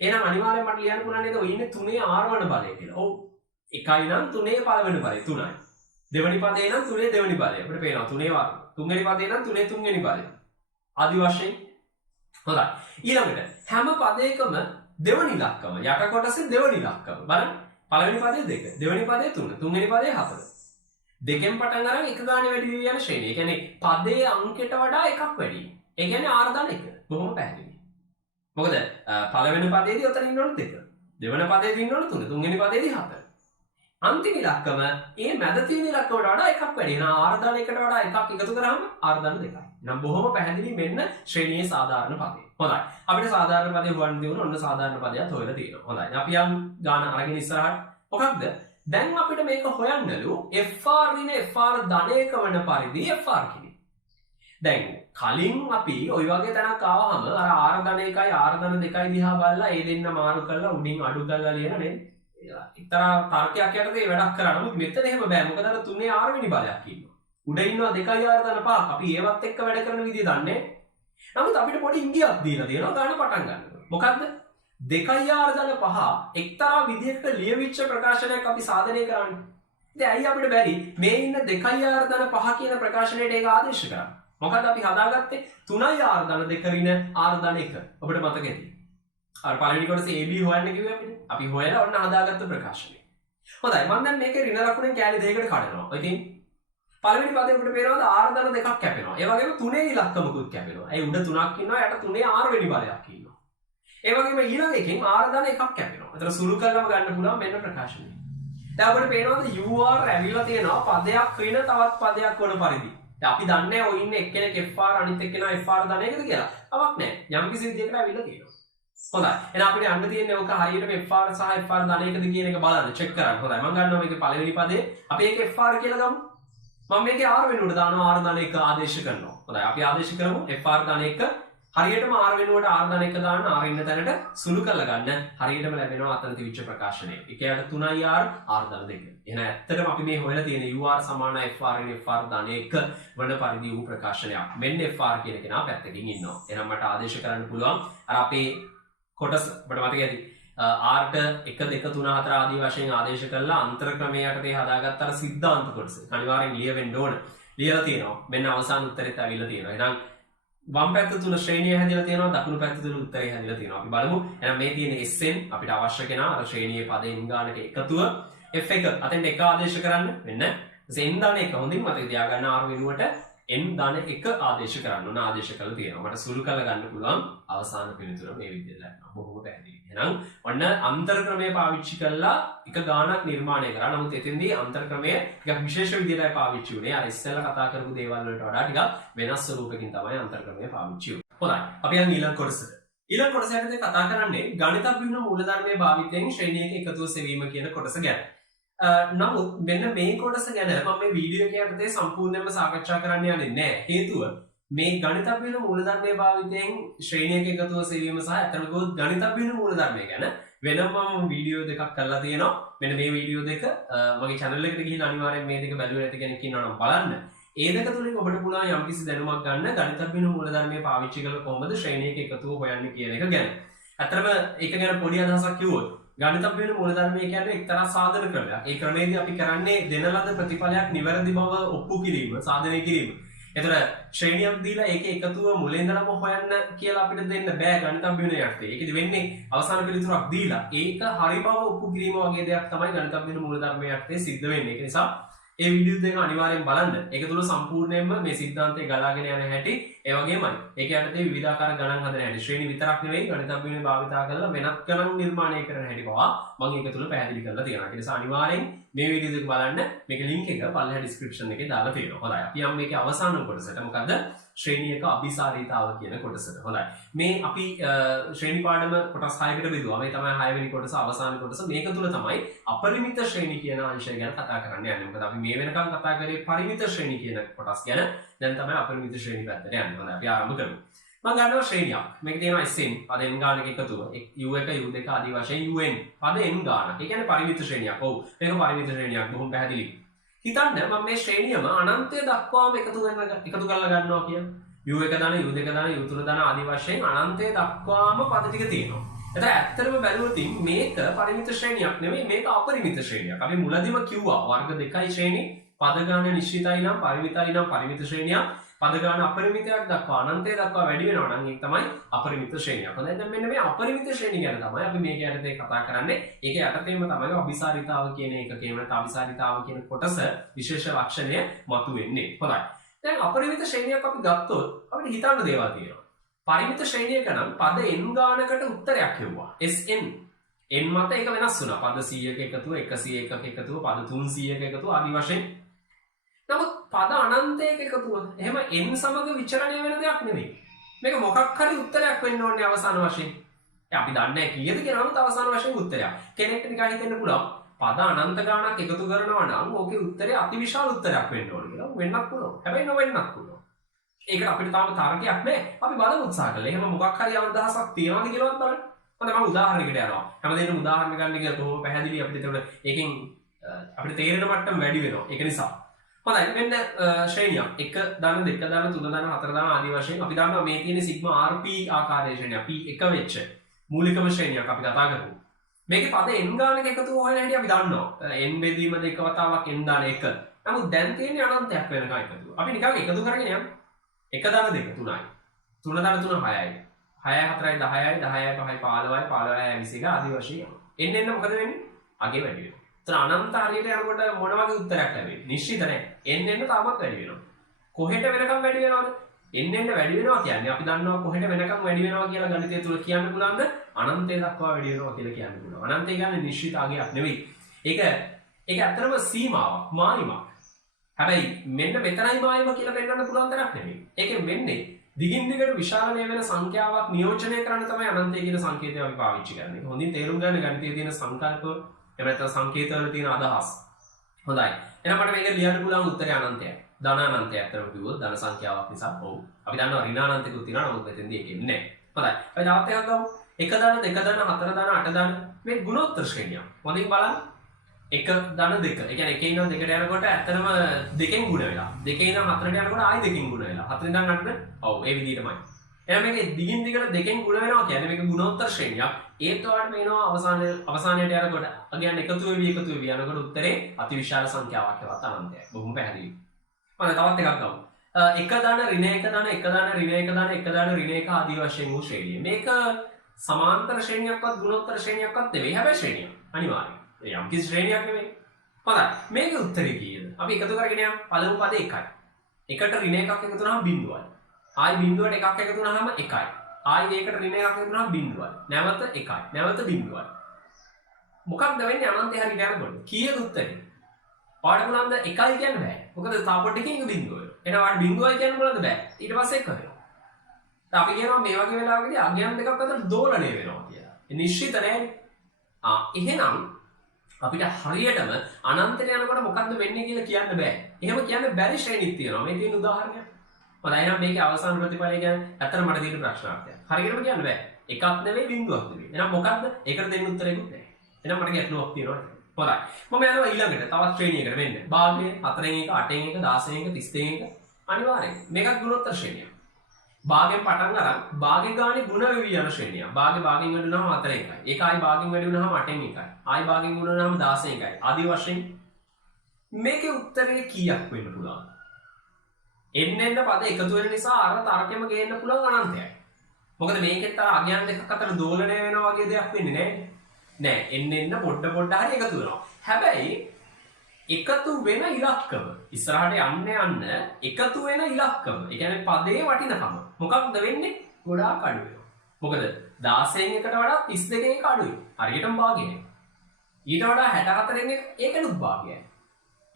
එහෙනම් අනිවාර්යයෙන් මට ලියන්න පුළුවන් නේද ඔය ඉන්නේ 3 r1 බලය කියලා. ඔව්. එකයි නම් 3 පළවෙනි බලය 3යි. දෙවෙනි පදේ නම් 3 දෙවෙනි බලය. අපිට පේනවා 3 වර්ග. තුන්වෙනි පදේ නම් 3 තුන්වෙනි බලය. ආදි වශයෙන් හොඳයි. ඊළඟට හැම පදයකම දෙවෙනි ඉලක්කම යට කොටසේ දෙවෙනි ඉලක්කම බලන්න. පළවෙනි පදේ 2, දෙවෙනි පදේ 3, තුන්වෙනි පදේ 4. දෙකෙන් පටන් අරන් එක ගානේ වැඩි වී යන ශ්‍රේණිය. ඒ කියන්නේ පදයේ අංකයට වඩා එකක් වැඩි. ඒ කියන්නේ r ධන 1. බොහොම පැහැදිලි. මොකද පළවෙනි පදේදී ඔතන ඉන්න ඕන 2. දෙවෙනි පදේදී ඉන්න ඕන 3, තුන්වෙනි පදේදී 4. අන්තිම ඉලක්කම ඒ මැද තියෙන ඉලක්කයට වඩා එකක් වැඩි. එහෙනම් r ධන 1කට වඩා එකක් එකතු කරාම r ධන 2යි. නම් බොහොම පැහැදිලි මෙන්න ශ්‍රේණියේ සාධාරණ පදේ. හොඳයි. අපිට සාධාරණ පදේ හොයන්න දිනුන ඔන්න සාධාරණ පදයක් හොයලා තියෙනවා. හොඳයි. අපි යම් ගාන අරගෙන ඉස්සරහට. මොකක්ද? දැන් අපිට මේක හොයන්නලු fr දින fr ධනයක වන පරිදි fr කිවි. දැන් කලින් අපි ওই වගේ තැනක් ආවහම අර r ධන 1යි r ධන 2යි දිහා බලලා ඒ දෙන්න මාරු කරලා උඩින් අඩු කරලා ලියන නේද? එක්තරා තර්කයක් යටතේ වැඩක් කරා. නමුත් මෙතන එහෙම බෑ. මොකද අර 3 r වෙනි බලයක් ඉන්නවා. උඩ ඉන්නවා 2යි r ධන 5ක්. අපි ඒවත් එක්ක වැඩ කරන විදිය දන්නේ. නමුත් අපිට පොඩි ඉංගියක් දීලා තියෙනවා ගාන පටන් ගන්න. මොකද්ද? 2යි r ධන 5 එක්තරා විදියකට ලියවිච්ච ප්‍රකාශනයක් අපි සාධනය කරන්නේ. ඉතින් ඇයි අපිට බැරි මේ ඉන්න 2යි r ධන 5 කියන ප්‍රකාශනයට ඒක ආදේශ කරන්න? මොකද අපි හදාගත්තේ 3යි r ධන 2 රින r ධන 1. ඔබට මතක ඇති. අර පළවෙනි කොටසේ AB හොයන්න කිව්වේ අපිට. අපි හොයලා ඔන්න හදාගත්ත ප්‍රකාශනය. හොඳයි. මම දැන් මේකේ රින ලකුණෙන් කැලි දෙකකට කඩනවා. ඉතින් පළවෙනි පදේ අපිට පේනවාද r ධන 2ක් කැපෙනවා. ඒ වගේම 3 ඉලක්කමකුත් කැපෙනවා. ඒ උඩ 3ක් ඉන්නවා යට 3 r වෙනි බලයක් ඉන්නවා. ඒ වගේම ඊළඟ එකෙන් r ධන 1ක් කැපෙනවා. ඒතර සුළු කරලම ගන්න පුළුවන් මෙන්න ප්‍රකාශනය. දැන් අපිට පේනවාද ur ඇවිල්ලා තියෙනවා පදයක් ඍණ තවත් පදයක් වන පරිදි. දැන් අපි දන්නේ ඔය ඉන්නේ එක්කෙනෙක් fr අනිත් එක්කෙනා fr ධන 1ද කියලා. අවක් නැහැ. යම් කිසි විදියකට ඇවිල්ලා තියෙනවා. හොඳයි. එහෙනම් අපිට යන්න තියෙන්නේ ඔක හරියටම fr සහ fr ධන 1ද කියන එක බලන්න චෙක් කරන්න. හොඳයි. මම ගන්නවා මේකේ පළවෙනි පදේ. අපි ඒක fr කියලා ගමු. මම මේකේ r වෙනුවට දානවා r ධන 1 ආදේශ කරනවා. හොඳයි. අපි ආදේශ කරමු fr ධන 1 හරියටම r වෙනුවට r ධන 1 දාන්න r ඉන්න තැනට සුළු කරලා ගන්න. හරියටම ලැබෙනවා අතන තිබිච්ච ප්‍රකාශනය. ඒකයට 3යි r r ධන 2. එහෙනම් ඇත්තටම අපි මේ හොයලා තියෙන ur සමාන fr න් fr ධන 1 වන පරිදි වූ ප්‍රකාශනයක්. මෙන්න fr කියන කෙනා පැත්තකින් ඉන්නවා. එහෙනම් මට ආදේශ කරන්න පුළුවන් අර අපේ කොටස අපිට මතක ඇති r ට 1 2 3 4 ආදී වශයෙන් ආදේශ කරලා අන්තර ක්‍රමයේ යටතේ හදාගත්ත අර සිද්ධාන්ත කොටස. අනිවාර්යෙන් ලියවෙන්න ඕන. ලියලා තියෙනවා. මෙන්න අවසාන උත්තරෙත් ඇවිල්ලා තියෙනවා. එහෙනම් වම් පැත්ත තුල ශ්‍රේණිය හැදිලා තියෙනවා. දකුණු පැත්ත තුල උත්තරය හැදිලා තියෙනවා. අපි බලමු. එහෙනම් මේ තියෙන SN අපිට අවශ්‍ය කෙනා අර ශ්‍රේණියේ පදයෙන් ගානක එකතුව F1 අතෙන්ට එක ආදේශ කරන්න. මෙන්න n ධන 1 හොඳින් මතක තියාගන්න r වෙනුවට n ධන 1 ආදේශ කරන්න ඕන. ආදේශ කරලා තියෙනවා. මට සුළු කරලා ගන්න පුළුවන් අවසාන පිළිතුර මේ විදිහට ලැබෙනවා. බොහොම පැහැදිලි. එහෙනම් ඔන්න අන්තර් ක්‍රමය පාවිච්චි කරලා එක ගානක් නිර්මාණය කරා. නමුත් එතෙන්දී අන්තර් ක්‍රමය ටිකක් විශේෂ විදිහටයි පාවිච්චි වුණේ. අර ඉස්සෙල්ලා කතා කරපු දේවල් වලට වඩා ටිකක් වෙනස් ස්වරූපකින් තමයි අන්තර් ක්‍රමය පාවිච්චි වුනේ. හොඳයි. අපි යන් ඊළඟ කොටසට. ඊළඟ කොටසට කතා කරන්නේ ගණිතඥ මූලධර්මයේ භාවිතයෙන් ශ්‍රේණියක එකතුව සෙවීම කියන කොටස ගැන. නමුත් මෙන්න මේ කොටස ගැන මම මේ වීඩියෝ එකේ යටතේ සම්පූර්ණයෙන්ම සාකච්ඡා කරන්න යන්නේ නැහැ. හේතුව මේ ගණිතඥ මූලධර්මයේ භාවිතයෙන් ශ්‍රේණියක එකතුව සෙවීම සහ අතන ගොස් ගණිතඥ මූලධර්මය ගැන වෙනම වීඩියෝ දෙකක් කරලා තියෙනවා. මෙන්න මේ වීඩියෝ දෙක මගේ channel එකට ගිහින් අනිවාර්යෙන් මේ දෙක බැලුවේ නැති කෙනෙක් ඉන්නවා නම් බලන්න. ඒ දෙක තුලින් ඔබට පුළුවන් යම්කිසි දැනුමක් ගන්න ගණිතඥ මූලධර්මයේ පාවිච්චි කරලා කොහොමද ශ්‍රේණියක එකතුව හොයන්නේ කියන එක ගැන. අතරම ඒක ගැන පොඩි අදහසක් කිව්වොත් ගණිතඥ මූලධර්මය කියන්නේ එක්තරා සාධන ක්‍රමයක්. ඒ ක්‍රමයේදී අපි කරන්නේ දෙන ලද ප්‍රතිඵලයක් නිවැරදි බව ඔප්පු කිරීම, සාධනය කිරීම. එතන ශ්‍රේණියක් දීලා ඒකේ එකතුව මුලින් ඉඳලම හොයන්න කියලා අපිට දෙන්න බෑ ගණිතඥ යටතේ. ඒකෙදි වෙන්නේ අවසාන පිළිතුරක් දීලා ඒක හරි බව ඔප්පු කිරීම වගේ දෙයක් තමයි ගණිතඥ මූලධර්මය යටතේ සිද්ධ වෙන්නේ. ඒක නිසා ඒ වීඩියෝ දෙක අනිවාර්යෙන් බලන්න. ඒක තුල සම්පූර්ණයෙන්ම මේ සිද්ධාන්තය ගලාගෙන යන හැටි ඒ වගේමයි. ඒක යටතේ විවිධාකාර ගණන් හදන හැටි, ශ්‍රේණි විතරක් නෙවෙයි ගණිතඥයෝ භාවිතා කරලා වෙනත් ගණන් නිර්මාණය කරන හැටි පවා මම ඒක තුල පැහැදිලි කරලා තියෙනවා. ඒ නිසා අනිවාර්යෙන් මේ වීඩියෝ දෙක බලන්න. මේක ලින්ක් එක පල්ලෙහා ඩිස්ක්‍රිප්ෂන් එකේ දාලා තියෙනවා. හොඳයි. අපි යමු මේකේ අවසාන කොටසට. මොකද්ද? ශ්‍රේණියක අභිසාරීතාව කියන කොටසට. හොඳයි. මේ අපි ශ්‍රේණි පාඩම කොටස් 6කට බෙදුවා. මේ තමයි 6 වෙනි කොටස, අවසාන කොටස. මේක තුල තමයි අපරිමිත ශ්‍රේණි කියන අංශය ගැන කතා කරන්න යන්නේ. මොකද අපි මේ වෙනකන් කතා කරේ පරිමිත ශ්‍රේණි කියන කොටස් ගැන. දැන් තමයි අපරිමිත ශ්‍රේණි පැත්තට යන්නේ. හොඳයි. අපි ආරම්භ කරමු. මම ගන්නවා ශ්‍රේණියක්. මේක තියෙනවා Sn පද n ගානක එකතුව. u1 u2 ආදී වශයෙන් un පද n ගානක්. ඒ කියන්නේ පරිමිත ශ්‍රේණියක්. ඔව්. මේක පරිමිත ශ්‍රේණියක්. බොහොම පැහැදිලි. හිතන්න මම මේ ශ්‍රේණියම අනන්තය දක්වාම එකතු කරලා ගන්නවා කියන්නේ u1 දාන u2 දාන u3 දාන ආදී වශයෙන් අනන්තය දක්වාම පද ටික තියෙනවා. එතන ඇත්තටම බැලුවොත් මේක පරිමිත ශ්‍රේණියක් නෙමෙයි මේක අපරිමිත ශ්‍රේණියක්. අපි මුලදිම කිව්වා වර්ග දෙකයි ශ්‍රේණි. පද ගාන නිශ්චිතයි නම් පරිමිතයි නම් පරිමිත ශ්‍රේණියක්. පද ගාන අපරිමිතයක් දක්වා අනන්තය දක්වා වැඩි වෙනවා නම් ඒක තමයි අපරිමිත ශ්‍රේණියක්. හොඳයි දැන් මෙන්න මේ අපරිමිත ශ්‍රේණිය ගැන තමයි අපි මේක යටතේ කතා කරන්නේ. ඒක යටතේම තමයි අභිසාරිතාව කියන එකකේම අභිසාරිතාව කියන කොටස විශේෂ ලක්ෂණය මතුවෙන්නේ. හොඳයි. දැන් අපරිමිත ශ්‍රේණියක් අපි ගත්තොත් අපිට හිතන්න දේවල් තියෙනවා. පරිමිත ශ්‍රේණියක නම් පද n ගානකට උත්තරයක් හෙව්වා. Sn n මත ඒක වෙනස් වුණා. පද 100ක එකතුව, 101ක එකතුව, පද 300ක එකතුව ආදී වශයෙන්. නමුත් පද අනන්තයක එකතුව. එහෙම n සමග විචරණය වෙන දෙයක් නෙවෙයි. මේක මොකක් හරි උත්තරයක් වෙන්න ඕනේ අවසාන වශයෙන්. අපි දන්නේ නැහැ කීයද කියලා නමුත් අවසාන වශයෙන් උත්තරයක්. කෙනෙක්ට නිකන් හිතෙන්න පුළුවන් පද අනන්ත ගානක් එකතු කරනවා නම් ඕකේ උත්තරේ අතිවිශාල උත්තරයක් වෙන්න ඕනේ කියලා. වෙන්නත් පුළුවන්. හැබැයි නොවෙන්නත් පුළුවන්. ඒකට අපිට තාම තර්කයක් නැහැ. අපි බලමු උත්සාහ කරලා. එහෙම මොකක් හරි අදහසක් තියනවාද කියලාවත් බලන්න. හොඳයි මම උදාහරණයකට යනවා. හැමදේම උදාහරණ ගන්න කියලා කොහොම පැහැදිලි අපිට ඒකට ඒකෙන් අපිට තේරෙන මට්ටම වැඩි වෙනවා. ඒක නිසා. හොඳයි මෙන්න ශ්‍රේණියක් 1 දාන 2 දාන 3 දාන 4 දාන ආදී වශයෙන් අපි දන්නවා මේ තියෙන සිග්මා rp ආකාරයේ ශ්‍රේණිය. p එක වෙච්ච මූලිකම ශ්‍රේණියක් අපි කතා කරමු. මේකේ පද n ගානක එකතු හොයන හැටි අපි දන්නවා. n බෙදීම දෙක වතාවක් n දාන 1. නමුත් දැන් තියෙන්නේ අනන්තයක් වෙනකන් එකතු. අපි නිකන් එකතු කරගෙන යමු. 1 දාන 2 3යි. 3 දාන 3 6යි. 6යි 4යි 10යි 10යි 5යි 15යි 15යි 21 ආදී වශයෙන් යනවා. n මොකද වෙන්නේ? අගේ වැඩි වෙනවා. එතන අනන්ත හරියට යනකොට මොන වගේ උත්තරයක් ලැබෙන්නේ? නිශ්චිත නැහැ. n තාමත් වැඩි වෙනවා. කොහෙට වෙනකම් වැඩි වෙනවද? n වැඩි වෙනවා කියන්නේ අපි දන්නවා කොහෙට වෙනකම් වැඩි වෙනවා කියලා ගණිතය තුල කියන්න පුළුවන්ද? අනන්තය දක්වා වැඩි වෙනවා කියලා කියන්න පුළුවන්. අනන්තය කියන්නේ නිශ්චිත අගයක් නෙවෙයි. ඒක ඇත්තටම සීමාවක්, මායිමක්. හැබැයි මෙන්න මෙතනයි මායිම කියලා පෙන්නන්න පුළුවන් තරක් නෙවෙයි. ඒකෙන් වෙන්නේ දිගින් දිගට විශාල වෙන සංඛ්‍යාවක් නියෝජනය කරන්න තමයි අනන්තය කියන සංකේතය අපි පාවිච්චි කරන්නේ. ඒක හොඳින් තේරුම් ගන්න ගණිතයේ තියෙන සංකල්ප එහෙම නැත්නම් සංකේතවල තියෙන අදහස්. හොඳයි. එහෙනම් මට මේක ලියන්න පුළුවන් උත්තරය අනන්තයයි. ධන අනන්තය අතරම කිව්වොත් ධන සංඛ්‍යාවක් නිසා ඔව්. අපි දන්නවා ඍණ අනන්තිකුත් තියෙනවා නමුත් මෙතෙන්දී ඒක එන්නේ නැහැ. හොඳයි. අපි තවත් එකක් ගමු. 1 ධන 2 ධන 4 ධන 8 ධන මේ ගුණෝත්තර ශ්‍රේණියක්. හොඳින් බලන්න. 1 ධන 2. ඒ කියන්නේ 1 ඉඳන් 2ට යනකොට ඇත්තටම 2කින් ගුණ වෙලා. 2 ඉඳන් 4ට යනකොට ආයි 2කින් ගුණ වෙලා. 4 ඉඳන් 8ට ඔව් ඒ විදිහටමයි. එහෙනම් මේකේ දිගින් දිගට 2කින් ගුණ වෙනවා කියන්නේ මේක ගුණෝත්තර ශ්‍රේණියක්. ඒත් ඔයාලට මේනවා අවසානයට යනකොට අගයන් එකතු වෙවි යනකොට උත්තරේ අතිවිශාල සංඛ්‍යාවක් හෙවත් අනන්තයක්. බොහොම පැහැදිලි. මම තවත් එකක් ගමු. 1 ධන ඍණ 1 ධන 1 ධන ඍණ 1 ධන 1 ධන ඍණ 1 ආදී වශයෙන් වූ ශ්‍රේණිය. මේක සමාන්තර ශ්‍රේණියක්වත් ගුණෝත්තර ශ්‍රේණියක්වත් නෙවෙයි. හැබැයි ශ්‍රේණියක්. අනිවාර්යයෙන්. ඒ යම් කිසි ශ්‍රේණියක් නෙවෙයි. හොඳයි. මේකේ උත්තරේ කීයද? අපි එකතු කරගෙන යමු. පළමු පදේ 1යි. 1ට ඍණ 1ක් එකතු වුණාම බිඳුවයි. ආයි බිඳුවට එකක් එකතු වුණාම 1යි. ආයි ඒකට ඍණ එකක් එකතු වුණාම බිඳුවයි. නැවත 1යි. නැවත බිඳුවයි. මොකක්ද වෙන්නේ අනන්තය හරියට යනකොට? කීයද උත්තරේ? ඔයාලට බලන්න 1යි කියන්න බෑ. මොකද තාපොට් එකකින් එක බිඳුව වෙනවා. එහෙනම් ඔයාලට බිඳුවයි කියන්න බලන්න බෑ. ඊට පස්සේ 1 වෙනවා. අපි කියනවා මේ වගේ වෙලාවකදී අගයන් දෙකක් අතර දෝලණය වෙනවා කියලා. ඒ නිශ්චිත නෑනේ. එහෙනම් අපිට හරියටම අනන්තයට යනකොට මොකද්ද වෙන්නේ කියලා කියන්න බෑ. එහෙම කියන්න බැරි ශ්‍රේණියක් තියෙනවා. මේ තියෙන උදාහරණයක්. හොඳයි එහෙනම් මේකේ අවසාන ප්‍රතිඵලය කියන්නේ ඇත්තට මට තියෙන ප්‍රශ්නාර්ථයක්. හරියටම කියන්න බෑ. එකක් නෙවෙයි බිඳුවක් නෙවෙයි. එහෙනම් මොකද්ද? ඒකට දෙන්න උත්තරේකුත් නැහැ. එහෙනම් මට ගැටලුවක් තියෙනවා. හොඳයි. මම යනවා ඊළඟට තවත් ශ්‍රේණියකට වෙන්න. භාගය 4න් 1 8න් 1 16න් 1 32න් 1 අනිවාර්යයෙන්. මේකත් ගුණෝත්තර ශ්‍රේණියක්. භාගයෙන් පටන් අරන් භාගය ගානේ ಗುಣ වෙවි යන ශ්‍රේණියක්. භාගයෙන් වැඩි වුණාම 4 එකයි. ඒක ආයි භාගයෙන් වැඩි වුණාම 8න් එකයි. ආයි භාගයෙන් ಗುಣ වුණාම 16 එකයි. ආදී වශයෙන් මේකේ උත්තරේ කීයක් වෙන්න පුළුවන්? එන්න පද එකතු වෙන නිසා අර තර්කෙම ගේන්න පුළුවන් අනන්තයයි. මොකද මේකෙත් අර අගයන් දෙකක් අතර දෝලණය වෙනවා වගේ දෙයක් වෙන්නේ නැහැ. නෑ එන්න පොඩ හරි එකතු වෙනවා. හැබැයි එකතු වෙන ඉලක්කම. ඉස්සරහට යන්න එකතු වෙන ඉලක්කම. ඒ කියන්නේ පදේ වටිනකම. මොකක්ද වෙන්නේ? ගොඩාක් අඩු වෙනවා. මොකද 16න් එකට වඩා 32 එක අඩුයි. හරියටම භාගයයි. ඊට වඩා 64න් එක ඒකනුත් භාගයයි.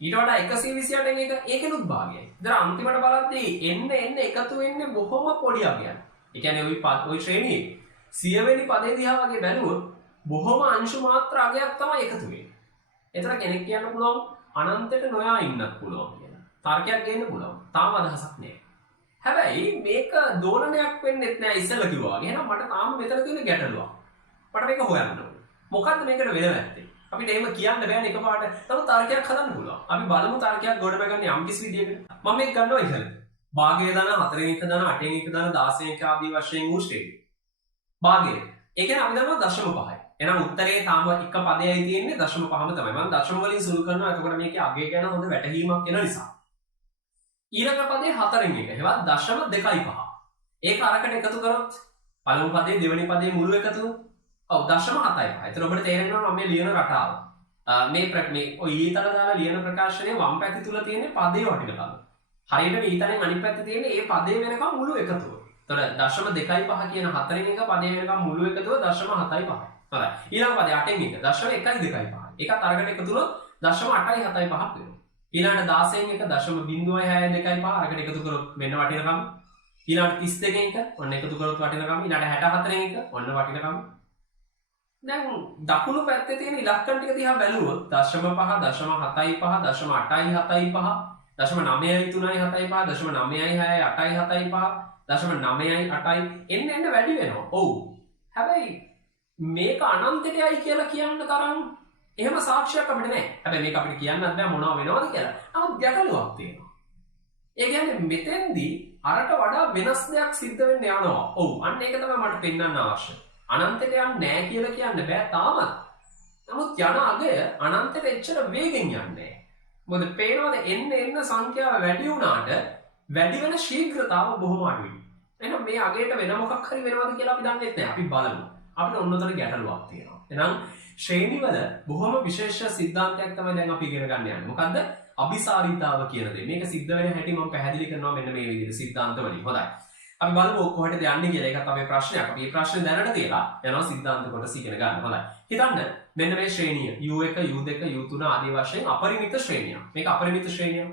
ඊට වඩා 128න් එක ඒකනුත් භාගයයි. ඉතින් අන්තිමට බලද්දී එන්න එකතු වෙන්නේ බොහොම පොඩි අගයක්. ඒ කියන්නේ ওই ශ්‍රේණියේ 100 වෙනි පදේ දිහා වගේ බැලුවොත් බොහොම අංශු මාත්‍ර අගයක් තමයි එකතු වෙන්නේ. එතන කෙනෙක් කියන්න පුළුවන් අනන්තයට නොයා ඉන්නත් පුළුවන් කියලා. තර්කයක් ගේන්න පුළුවන්. තාම අදහසක් නෑ. හැබැයි මේක දෝලනයක් වෙන්නෙත් නෑ ඉස්සෙල්ලා කිව්වා වගේ. එහෙනම් මට තාම මෙතන තියෙන ගැටලුවක්. මට මේක හොයන්න ඕනේ. මොකද්ද මේකට වෙන නැත්තේ? අපිට එහෙම කියන්න බෑනේ එකපාරට. නමුත් තර්කයක් හදන්න පුළුවන්. අපි බලමු තර්කයක් ගොඩනගන්නේ යම් කිසි විදියකට. මම මේක ගන්නවා ඉතින්. භාගය දන 4න් 1 දන 8න් 1 දන 16න් 1 ආදී වශයෙන් වූ ශ්‍රේණිය. භාගය. ඒ කියන්නේ අපි දන්නවා 0.5යි. එහෙනම් උත්තරේ තාම එක පදයයි තියෙන්නේ 0.5ම තමයි. මම දශම වලින් සුළු කරනවා. එතකොට මේකේ අගය ගැන හොඳ වැටහීමක් එන නිසා. ඊළඟ පදේ 4න් 1. ඒවත් 0.25. ඒක අරකට එකතු කරොත් පළමු පදේ දෙවෙනි පදේ මුළු එකතු ඔව් 0.7යි. ඒතර ඔබට තේරෙනවා මම මේ ලියන රටාව. මේ ඔය ඊතල දාලා ලියන ප්‍රකාශනයේ වම් පැති තුල තියෙන පදේ වටිනකම. හරියට මේ ඊතලෙන් අනිත් පැත්තේ තියෙන ඒ පදේ වෙනකම් මුළු එකතුව. ඒතර 0.25 කියන 4න් 1 පදේ වෙනකම් මුළු එකතුව 0.75. හරි. ඊළඟ පදේ 8න් 1 0.125. ඒකත් අරකට එකතු කරොත් 0.875 වෙනවා. ඊළඟට 16න් 1 0.625 අරකට එකතු කරොත් මෙන්න වටිනකම. ඊළඟට 32න් 1 ඔන්න එකතු කරොත් වටිනකම. ඊළඟට 64න් 1 ඔන්න වටිනකම. දැන් දකුණු පැත්තේ තියෙන ඉලක්කම් ටික දිහා බැලුවොත් 0.5 0.75 0.875 0.935 0.96875 0.968 එන්න වැඩි වෙනවා. ඔව්. හැබැයි මේක අනන්තයයි කියලා කියන්න තරම් එහෙම සාක්ෂියක් අපිට නැහැ. හැබැයි මේක අපිට කියන්නත් බෑ මොනවා වෙනවද කියලා. නමුත් ගැටලුවක් තියෙනවා. ඒ කියන්නේ මෙතෙන්දී අරට වඩා වෙනස් දෙයක් සිද්ධ වෙන්න යනවා. ඔව්. අන්න ඒක තමයි මට පෙන්වන්න අවශ්‍ය. අනන්තයට යන්නේ නැහැ කියලා කියන්න බෑ තාමත්. නමුත් යන අගය අනන්තයට එච්චර වේගෙන් යන්නේ නැහැ. මොකද පේනවද එන්න සංඛ්‍යාව වැඩි වුණාට වැඩි වෙන ශීඝ්‍රතාව බොහොම අඩුයි. එහෙනම් මේ අගයට වෙන මොකක් හරි වෙනවද කියලා අපි දන්නේ නැහැ. අපි බලමු. අපිට ඔන්නතර ගැටලුවක් තියෙනවා. එහෙනම් ශ්‍රේණිවල බොහොම විශේෂ සිද්ධාන්තයක් තමයි දැන් අපි ඉගෙන ගන්න යන්නේ. මොකද්ද? අபிසාරිතාව කියන දේ. මේක සිද්ධ වෙන හැටි මම පැහැදිලි කරනවා මෙන්න මේ විදිහට සිද්ධාන්ත වලින්. හොඳයි. අපි බලමු කොහෙටද යන්නේ කියලා. ඒකත් අපේ ප්‍රශ්නයක්. අපි මේ ප්‍රශ්නේ දැනට තියලා යනවා සිද්ධාන්ත කොටස ඉගෙන ගන්න. හොඳයි. හිතන්න මෙන්න මේ ශ්‍රේණිය U1 U2 U3 ආදී වශයෙන් අපරිමිත ශ්‍රේණියක්. මේක අපරිමිත ශ්‍රේණියක්.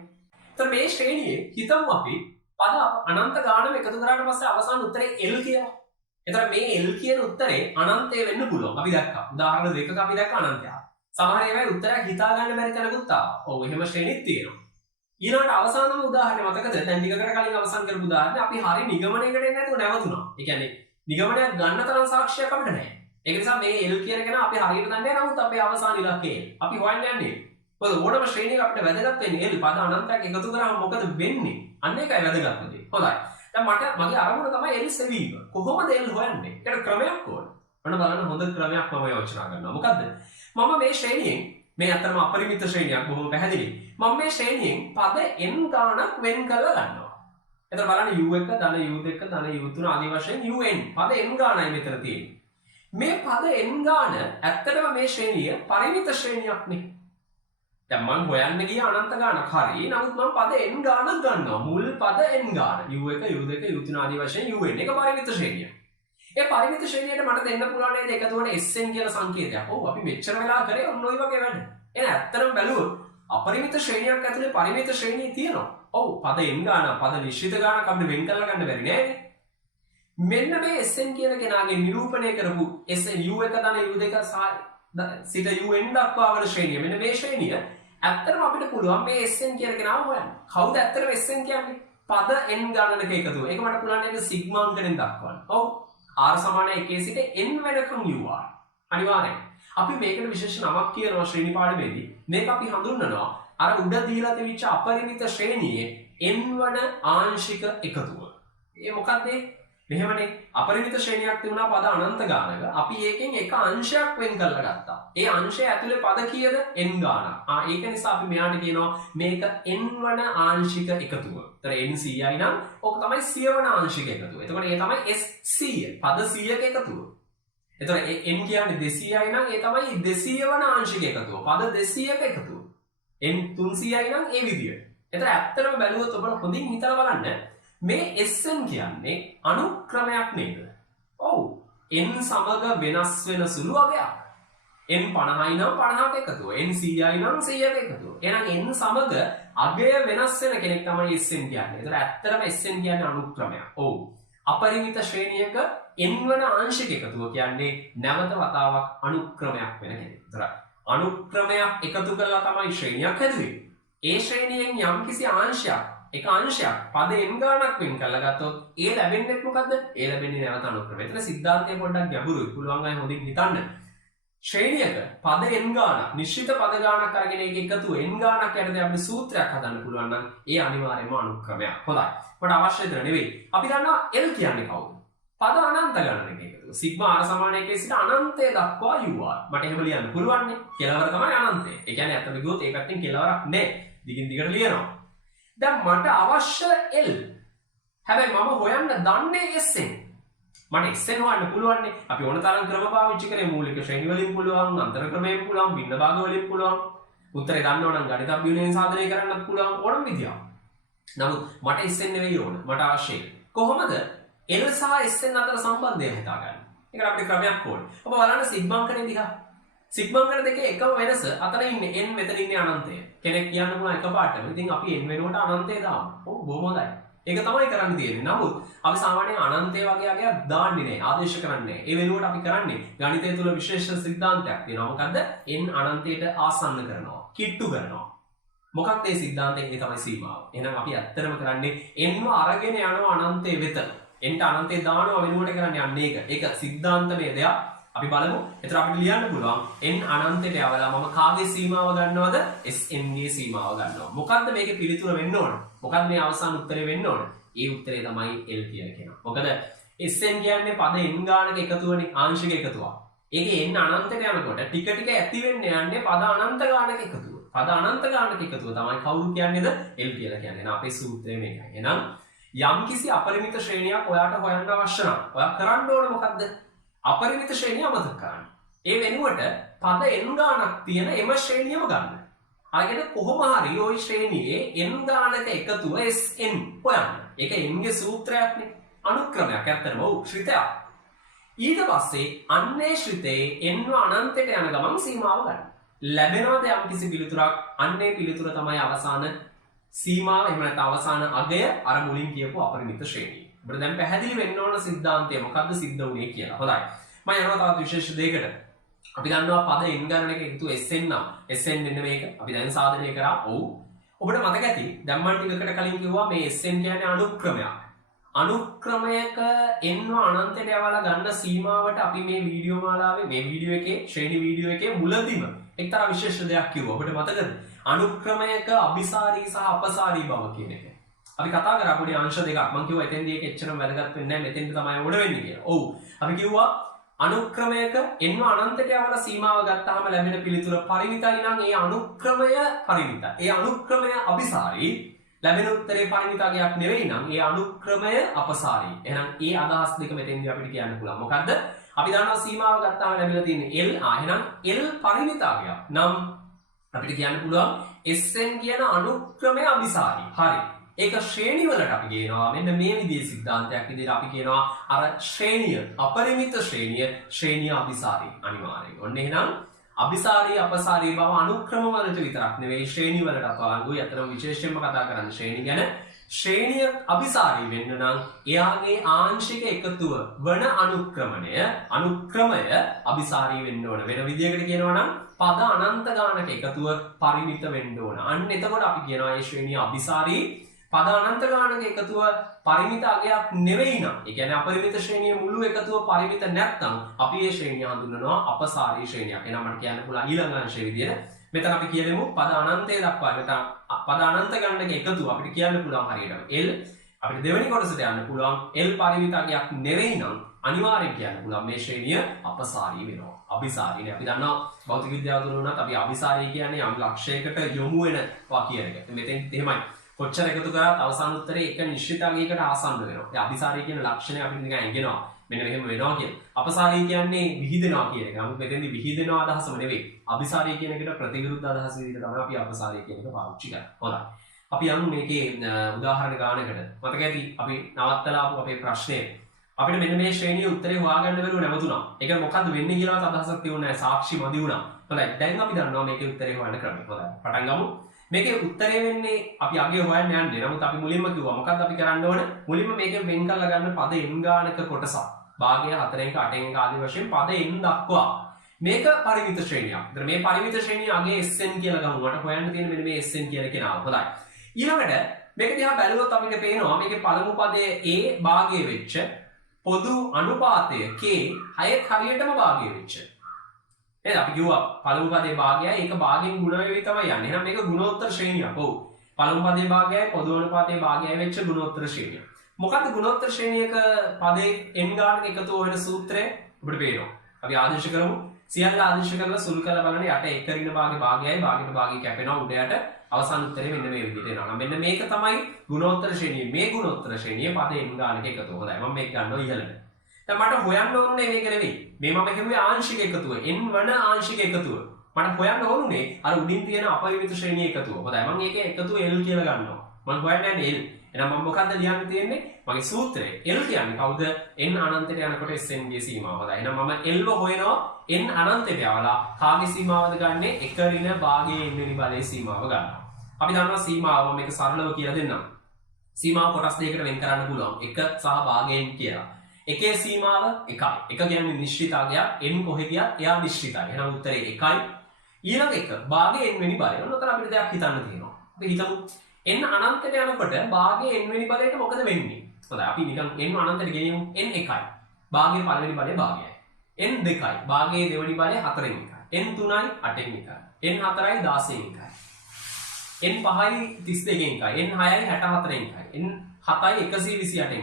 එතකොට මේ ශ්‍රේණියේ හිතමු අපි පද අනන්ත ගානම එකතු කරාට පස්සේ අවසාන උත්තරේ L කියලා. එතකොට මේ L කියන උත්තරේ අනන්තය වෙන්න පුළුවන්. අපි දැක්කා. උදාහරණ දෙකක අපි දැක්ක අනන්තය. සමහර ඒවායේ උත්තරයක් හිතා ගන්න බැරි තැනකුත් ආවා. ඔව් එහෙම ශ්‍රේණියක් තියෙනවා. ඊළඟට අවසානම උදාහරණය මතකද? දැන් ටිකකට කලින් අවසන් කරපු උදාහරණය අපි හරිය නිගමනයකට එන්නේ නැතුව නැවතුණා. ඒ කියන්නේ නිගමනයක් ගන්න තරම් සාක්ෂියක් අපිට නැහැ. ඒක නිසා මේ L කියන කෙනා අපි හරියට දන්නේ නැහැ. නමුත් අපේ අවසාන ඉලක්කය අපි හොයන්න යන්නේ. මොකද ඕනම ශ්‍රේණියක අපිට වැදගත් වෙන්නේ L පද අනන්තයක් එකතු කරාම මොකද වෙන්නේ? අන්න ඒකයි වැදගත්ම දේ. හොඳයි. දැන් මගේ අරමුණ තමයි L සෙවීම. කොහොමද L හොයන්නේ? ඒකට ක්‍රමයක් ඕන. ඔන්න බලන්න හොඳ ක්‍රමයක් මම යෝජනා කරනවා. මොකද්ද? මම මේ ශ්‍රේණියෙන් මේ අතරම අපරිමිත ශ්‍රේණියක් බොහොම පැහැදිලි. මම මේ ශ්‍රේණියෙන් පද n ගාණක් වෙන් කරලා ගන්නවා. එතකොට බලන්න U1 ධන U2 ධන U3 ආදී වශයෙන් un පද n ගාණයි මෙතන තියෙන්නේ. මේ පද n ගාණ ඇත්තටම මේ ශ්‍රේණිය පරිමිත ශ්‍රේණියක් නේ. දැන් මම හොයන්න ගිය අනන්ත ගාණක් හරි. නමුත් මම පද n ගාණක් ගන්නවා. මුල් පද n ගාණ U1 U2 U3 ආදී වශයෙන් un එක පරිමිත ශ්‍රේණියක්. ඒ පරිමිත ශ්‍රේණියට මට දෙන්න පුළුවන් නේද එකතුවන SN කියන සංකේතයක්. ඔව් අපි මෙච්චර වෙලා කරේ ඔන්න ඔය වගේ වැඩ. එහෙනම් ඇත්තටම බැලුවොත් අපරිමිත ශ්‍රේණියක් ඇතුලේ පරිමිත ශ්‍රේණිය තියෙනවා. ඔව් පද n ගාන පද නිශ්චිත ගානක් අපිට වෙන් කරලා ගන්න බැරි නෑනේ. මෙන්න මේ SN කියන කෙනාගේ නිරූපණය කරපු SN U1 ධන U2 සහ සිට UN දක්වා වන ශ්‍රේණිය. මෙන්න මේ ශ්‍රේණිය ඇත්තටම අපිට පුළුවන් මේ SN කියන කෙනාව හොයන්න. කවුද ඇත්තටම SN කියන්නේ? පද n ගානක එකතුව. ඒක මට පුළුවන් නේද සිග්මා අංකයෙන් දක්වන්න. ඔව් R සමාන 1 සිට n වෙනකම් UR. අනිවාර්යෙන්. අපි මේකට විශේෂ නමක් කියනවා ශ්‍රේණි පාඩමේදී. මේක අපි හඳුන්වනවා අර උඩ දීලා තිබිච්ච අපරිමිත ශ්‍රේණියේ n වන ආංශික එකතුව. ඒ මොකක්ද? මෙහෙමනේ අපරිමිත ශ්‍රේණියක් තිබුණා පද අනන්ත ගානක. අපි ඒකෙන් එක අංශයක් වෙන් කරලා ගත්තා. ඒ අංශය ඇතුලේ පද කීයද? n ගානක්. ඒක නිසා අපි මෙයාට කියනවා මේක n වන ආංශික එකතුව. ඒතර n 100යි නම් ඕක තමයි 100 වන ආංශික එකතුව. එතකොට ඒ තමයි s 100. පද 100ක එකතුව. එතකොට n කියන්නේ 200යි නම් ඒ තමයි 200 වන ආංශික එකතුව. පද 200ක එකතුව. n 300යි නම් ඒ විදියට. එතන ඇත්තටම බැලුවොත් ඔබලා හොඳින් හිතලා බලන්න මේ Sn කියන්නේ අනුක්‍රමයක් නේද? ඔව්. n සමග වෙනස් වෙන සුළු අගයක්. n 50යි නම් 50ක එකතුව. n 100යි නම් 100ක එකතුව. එහෙනම් n සමග අගය වෙනස් වෙන කෙනෙක් තමයි Sn කියන්නේ. ඒතර ඇත්තටම Sn කියන්නේ අනුක්‍රමයක්. ඔව්. අපරිමිත ශ්‍රේණියක n වන ආංශික එකතුව කියන්නේ නැවත වතාවක් අනුක්‍රමයක් වෙන කෙනෙක්. ඒතර අනුක්‍රමයක් එකතු කරලා තමයි ශ්‍රේණියක් හැදුවේ. ඒ ශ්‍රේණියෙන් යම්කිසි ආංශයක් එක අංශයක් පද n ගානක් වෙන් කරලා ගත්තොත් ඒ ලැබෙන්නේ මොකද්ද? ඒ ලැබෙන්නේ නැවත අනුක්‍රමය. එතන සිද්ධාන්තය පොඩ්ඩක් ගැඹුරුයි. පුළුවන් අය හොඳින් හිතන්න. ශ්‍රේණියක පද n ගානක් නිශ්චිත පද ගානක් අරගෙන ඒක එකතු n ගානක් යටතේ අපිට සූත්‍රයක් හදන්න පුළුවන් නම් ඒ අනිවාර්යයෙන්ම අනුක්‍රමයක්. හොඳයි. අපට අවශ්‍ය දේ නෙවෙයි. අපි දන්නවා L කියන්නේ කවුද? පද අනන්ත ගණනක එකතුව. සිග්මා r සමාන 1 සිට අනන්තය දක්වා ur. මට එහෙම ලියන්න පුළුවන් නේ. කෙලවර තමයි අනන්තය. ඒ කියන්නේ අතට ගියොත් ඒ පැත්තෙන් කෙලවරක් නැහැ. දිගින් දිගට ලියනවා. දැන් මට අවශ්‍ය L. හැබැයි මම හොයන්න දන්නේ Sn. මට Sn හොයන්න පුළුවන් නේ. අපි ඕන තරම් ක්‍රම පාවිච්චි කරේ. මූලික ශ්‍රේණි වලින් පුළුවන්, අන්තර ක්‍රමයෙන් පුළුවන්, භින්න භාග වලින් පුළුවන්. උත්තරේ දන්නව නම් ගණිත අභියෝගයෙන් සාධනය කරන්නත් පුළුවන් ඕනම විදියක්. නමුත් මට Sn නෙවෙයි ඕන. මට අවශ්‍යයි. කොහොමද L සහ Sn අතර සම්බන්ධය හිතාගන්නේ? ඒකට අපිට ක්‍රමයක් ඕනේ. ඔබ බලන්න සිග්මාංකනේ දිහා. සිග්මාංකන දෙකේ එකම වෙනස අතන ඉන්නේ n මෙතන ඉන්නේ අනන්තය. කෙනෙක් කියන්න පුළුවන් එකපාරටම. ඉතින් අපි n වෙනුවට අනන්තය දාමු. ඔව් බොහොම හොඳයි. ඒක තමයි කරන්න තියෙන්නේ. නමුත් අපි සාමාන්‍යයෙන් අනන්තය වගේ අගයක් දාන්නේ නැහැ. ආදේශ කරන්නේ නැහැ. ඒ වෙනුවට අපි කරන්නේ ගණිතය තුල විශේෂ සිද්ධාන්තයක් තියෙනවා. මොකද්ද? n අනන්තයට ආසන්න කරනවා. කිට්ටු කරනවා. මොකක්ද මේ සිද්ධාන්තයේ ඒ තමයි සීමාව. එහෙනම් අපි ඇත්තටම කරන්නේ n අරගෙන යනවා අනන්තය වෙත. n ට අනන්තය දානවා වෙනුවට කරන්නේ අන්න ඒක. ඒක සිද්ධාන්තමය දෙයක්. අපි බලමු. එතන අපිට ලියන්න පුළුවන් n අනන්තයට යවලා මම කාගේ සීමාව ගන්නවද? Sn ගේ සීමාව ගන්නවා. මොකද්ද මේකේ පිළිතුර වෙන්න ඕන? මොකද්ද මේ අවසාන උත්තරේ වෙන්න ඕන? ඒ උත්තරේ තමයි L කියලා කියනවා. මොකද Sn කියන්නේ පද n ගානක එකතුවනේ ආංශික එකතුවක්. ඒකේ n අනන්තයට යනකොට ටික ටික ඇති වෙන්න යන්නේ පද අනන්ත ගානක එකතුව. පද අනන්ත ගානක එකතුව තමයි කවුරු කියන්නේද? L කියලා කියන්නේ. එහෙනම් අපේ සූත්‍රය මේකයි. එහෙනම් යම්කිසි අපරිමිත ශ්‍රේණියක් ඔයාට හොයන්න අවශ්‍ය නම් ඔයා කරන්න ඕන මොකද්ද? අපරිමිත ශ්‍රේණිය අමතක කරන්න. ඒ වෙනුවට පද n ගානක් තියෙන එම ශ්‍රේණියම ගන්න. අරගෙන කොහොම හරි ওই ශ්‍රේණියේ n ගානක එකතුව Sn හොයන්න. ඒක n ගේ සූත්‍රයක්නේ. අනුක්‍රමයක් ඇත්තටම ඔව් ශ්‍රිතයක්. ඊට පස්සේ අන්නේ ශ්‍රිතේ n අනන්තයට යන ගමන් සීමාව ගන්න. ලැබෙනවද යම්කිසි පිළිතුරක්? අන්නේ පිළිතුර තමයි අවසාන සීමාව. එහෙම නැත්නම් අවසාන අගය අර මුලින් කියපු අපරිමිත ශ්‍රේණිය. අපිට දැන් පැහැදිලි වෙන්න ඕන සිද්ධාන්තය මොකද්ද සිද්ධ වුනේ කියලා. හොඳයි. මම යනවා තවත් විශේෂ දෙයකට. අපි දන්නවා පද n ගණනක එකතු Sn නම් Sn මෙන්න මේක. අපි දැන් සාධනය කරා. ඔව්. ඔබට මතක ඇති දැන් මම ටිකකට කලින් කිව්වා මේ Sn කියන්නේ අනුක්‍රමයක්. අනුක්‍රමයක n අනන්තයට යවලා ගන්න සීමාවට අපි මේ වීඩියෝ මාලාවේ මේ වීඩියෝ එකේ ශ්‍රේණි වීඩියෝ එකේ මුලදීම එක්තරා විශේෂ දෙයක් කිව්වා. ඔබට මතකද? අනුක්‍රමයක අபிසාරී සහ අපසාරී බව කියන එක. අපි කතා කරා පොඩි අංශ දෙකක්. මම කිව්වා එතෙන්දී ඒක එච්චරම වැදගත් වෙන්නේ නැහැ. මෙතෙන්ද තමයි උඩ වෙන්නේ කියලා. ඔව්. අපි කිව්වා අනුක්‍රමයක n අනන්තයට යවලා සීමාව ගත්තාම ලැබෙන පිළිතුර පරිමිතයි නම් ඒ අනුක්‍රමය පරිමිතයි. ඒ අනුක්‍රමය අபிසාරී ලැබෙන උත්තරේ පරිමිතයක් නෙවෙයි නම් ඒ අනුක්‍රමය අපසාරී. එහෙනම් ඒ අදහස් දෙක මෙතෙන්දී අපිට කියන්න පුළුවන්. මොකද්ද? අපි දන්නවා සීමාව ගත්තාම ලැබිලා තියෙන්නේ L. එහෙනම් L පරිමිතයක් නම් අපිට කියන්න පුළුවන් Sn කියන අනුක්‍රමය අபிසාරී. හරි. ඒක ශ්‍රේණි වලට අපි කියනවා මෙන්න මේ විදිහේ සිද්ධාන්තයක් විදිහට අපි කියනවා අර ශ්‍රේණිය අපරිමිත ශ්‍රේණිය අபிසාරී අනිවාර්යයෙන්. ඔන්න එහෙනම් අபிසාරී අපසාරී බව අනුක්‍රම වලට විතරක් නෙවෙයි ශ්‍රේණි වලටත් වළංගුයි. අතරම විශේෂයෙන්ම කතා කරන්නේ ශ්‍රේණි ගැන. ශ්‍රේණිය අபிසාරී වෙන්න නම් එයාගේ ආංශික එකතුව වන අනුක්‍රමය අபிසාරී වෙන්න ඕන. වෙන විදිහකට කියනවා නම් පද අනන්ත ගානක එකතුව පරිමිත වෙන්න ඕන. අන්න එතකොට අපි කියනවා මේ ශ්‍රේණිය අபிසාරී. පද අනන්ත ගානක එකතුව පරිමිත අගයක් නෙවෙයි නම් ඒ කියන්නේ අපරිමිත ශ්‍රේණිය මුළු එකතුව පරිමිත නැත්නම් අපි මේ ශ්‍රේණිය හඳුන්වනවා අපසාරී ශ්‍රේණියක්. එහෙනම් මට කියන්න පුළුවන් ඊළඟ අංශය විදිහට මෙතන අපි කියලමු පද අනන්තය දක්වා නැත්නම් පද අනන්ත ගානක එකතුව අපිට කියන්න පුළුවන් හරියටම L. අපිට දෙවෙනි කොටසට යන්න පුළුවන් L පරිමිත අගයක් නෙවෙයි නම් අනිවාර්යෙන් කියන්න පුළුවන් මේ ශ්‍රේණිය අපසාරී වෙනවා. අபிසාරීනේ අපි දන්නවා භෞතික විද්‍යාව තුල උනත් අපි අபிසාරී කියන්නේ යම් ලක්ෂයකට යොමු වෙන වාක්‍යයක. මෙතෙන් එහෙමයි. කොච්චර එකතු කරාත් අවසාන උත්තරේ එක නිශ්චිත අගයකට ආසන්න වෙනවා. ඒ අபிසාරී කියන ලක්ෂණය අපිට නිකන් ඇඟෙනවා. මෙන්න මෙහෙම වෙනවා කියලා. අපසාරී කියන්නේ විහිදෙනවා කියන එක. නමුත් මෙතෙන්දී විහිදෙනවා අදහසම නෙවෙයි. අபிසාරී කියන එකට ප්‍රතිවිරුද්ධ අදහස විදිහට තමයි අපි අපසාරී කියන එක පාවිච්චි කරන්නේ. හොඳයි. අපි යමු මේකේ උදාහරණ ගානකට. මතක ඇති අපි නවත්තලා ආපු අපේ ප්‍රශ්නේ. අපිට මෙන්න මේ ශ්‍රේණියේ උත්තරේ හොයාගන්න බැරුව නැවතුණා. ඒක මොකද්ද වෙන්නේ කියලාවත් අදහසක් තියුණේ නැහැ. සාක්ෂි මදි වුණා. හොඳයි. දැන් අපි දන්නවා මේකේ උත්තරේ හොයන්න ක්‍රමය. හොඳයි. පටන් ගමු. මේකේ උත්තරේ වෙන්නේ අපි අගේ හොයන්න යන්නේ. නමුත් අපි මුලින්ම කිව්වා මොකද්ද අපි කරන්න ඕන? මුලින්ම මේකෙන් වෙන් කරලා ගන්න පද n ගානක කොටසක්. භාගය 4 1 8 1 ආදී වශයෙන් පද n දක්වා. මේක පරිමිත ශ්‍රේණියක්. ඒතර මේ පරිමිත ශ්‍රේණිය අගේ Sn කියලා ගමු. මට හොයන්න තියෙන මෙන්න මේ Sn කියලා කෙනාව. හොඳයි. ඊළඟට මේක දිහා බැලුවොත් අපිට පේනවා මේකේ පළමු පදයේ a භාගය වෙච්ච පොදු අනුපාතය k 6ක් හරියටම භාගය වෙච්ච. එහෙනම් අපි කිව්වා පළමු පදයේ භාගයයි ඒක භාගයෙන් ගුණ වෙවි තමයි යන්නේ. එහෙනම් මේක ගුණෝත්තර ශ්‍රේණියක්. ඔව්. පළමු පදයේ භාගයයි පොදු අනුපාතයේ භාගයයි වෙච්ච ගුණෝත්තර ශ්‍රේණිය. මොකද්ද ගුණෝත්තර ශ්‍රේණියක පදේ n ගානක එකතු වෙන සූත්‍රය? අපිට පේනවා. අපි ආදේශ කරමු. සියල්ල ආදේශ කරලා සුළු කරලා බලන්න යට එක ඍණ භාගයේ භාගයයි භාගයට භාගය කැපෙනවා උඩ යට අවසාන උත්තරේ මෙන්න මේ විදිහට එනවා. මෙන්න මේක තමයි ගුණෝත්තර ශ්‍රේණිය. මේ ගුණෝත්තර ශ්‍රේණිය පද n ගානක එකතු. හොඳයි. මම මේක ගන්නවා ඉහළට. දැන් මට හොයන්න ඕනේ මේක නෙවෙයි. මේ මම කිව්වේ ආංශික එකතුව. n වන ආංශික එකතුව. මට හොයන්න ඕනේ අර උඩින් තියෙන අපරිමිත ශ්‍රේණිය එකතුව. හොඳයි. මම ඒකේ එකතුව l කියලා ගන්නවා. මම හොයන්නේ l. එහෙනම් මම මොකද්ද ලියන්න තියෙන්නේ? මගේ සූත්‍රය. l කියන්නේ කවුද? n අනන්තයට යනකොට Sn ගේ සීමාව. හොඳයි. එහෙනම් මම l හොයනවා n අනන්තයට යවලා කාගේ සීමාවද ගන්නෙ? එක ඍණ භාගයේ n වෙනි බලයේ සීමාව ගන්නවා. අපි දන්නවා සීමාව මේක සරලව කියලා දෙන්නම්. සීමාව කොටස් දෙකකට වෙන් කරන්න පුළුවන්. එක සහ භාගයෙන් කියලා. එකේ සීමාව 1යි. එක කියන්නේ නිශ්චිත අගයක්. n කොහෙ ගියත් එයා නිශ්චිතයි. එහෙනම් උත්තරේ 1යි. ඊළඟ එක භාගයේ n වෙනි බලය. ඔන්නතර අපිට දෙයක් හිතන්න තියෙනවා. අපි හිතමු n අනන්තයට යනකොට භාගයේ n වෙනි බලයට මොකද වෙන්නේ? හොඳයි අපි නිකන් n අනන්තයට ගෙනියමු. n 1යි. භාගයේ පළවෙනි බලය භාගයයි. n 2යි. භාගයේ දෙවෙනි බලය 4න් 1යි. n 3යි 8න් 1යි. n 4යි 16න් 1යි. n 5යි 32න් 1යි. n 6යි 64න් 1යි. n 7යි 128න්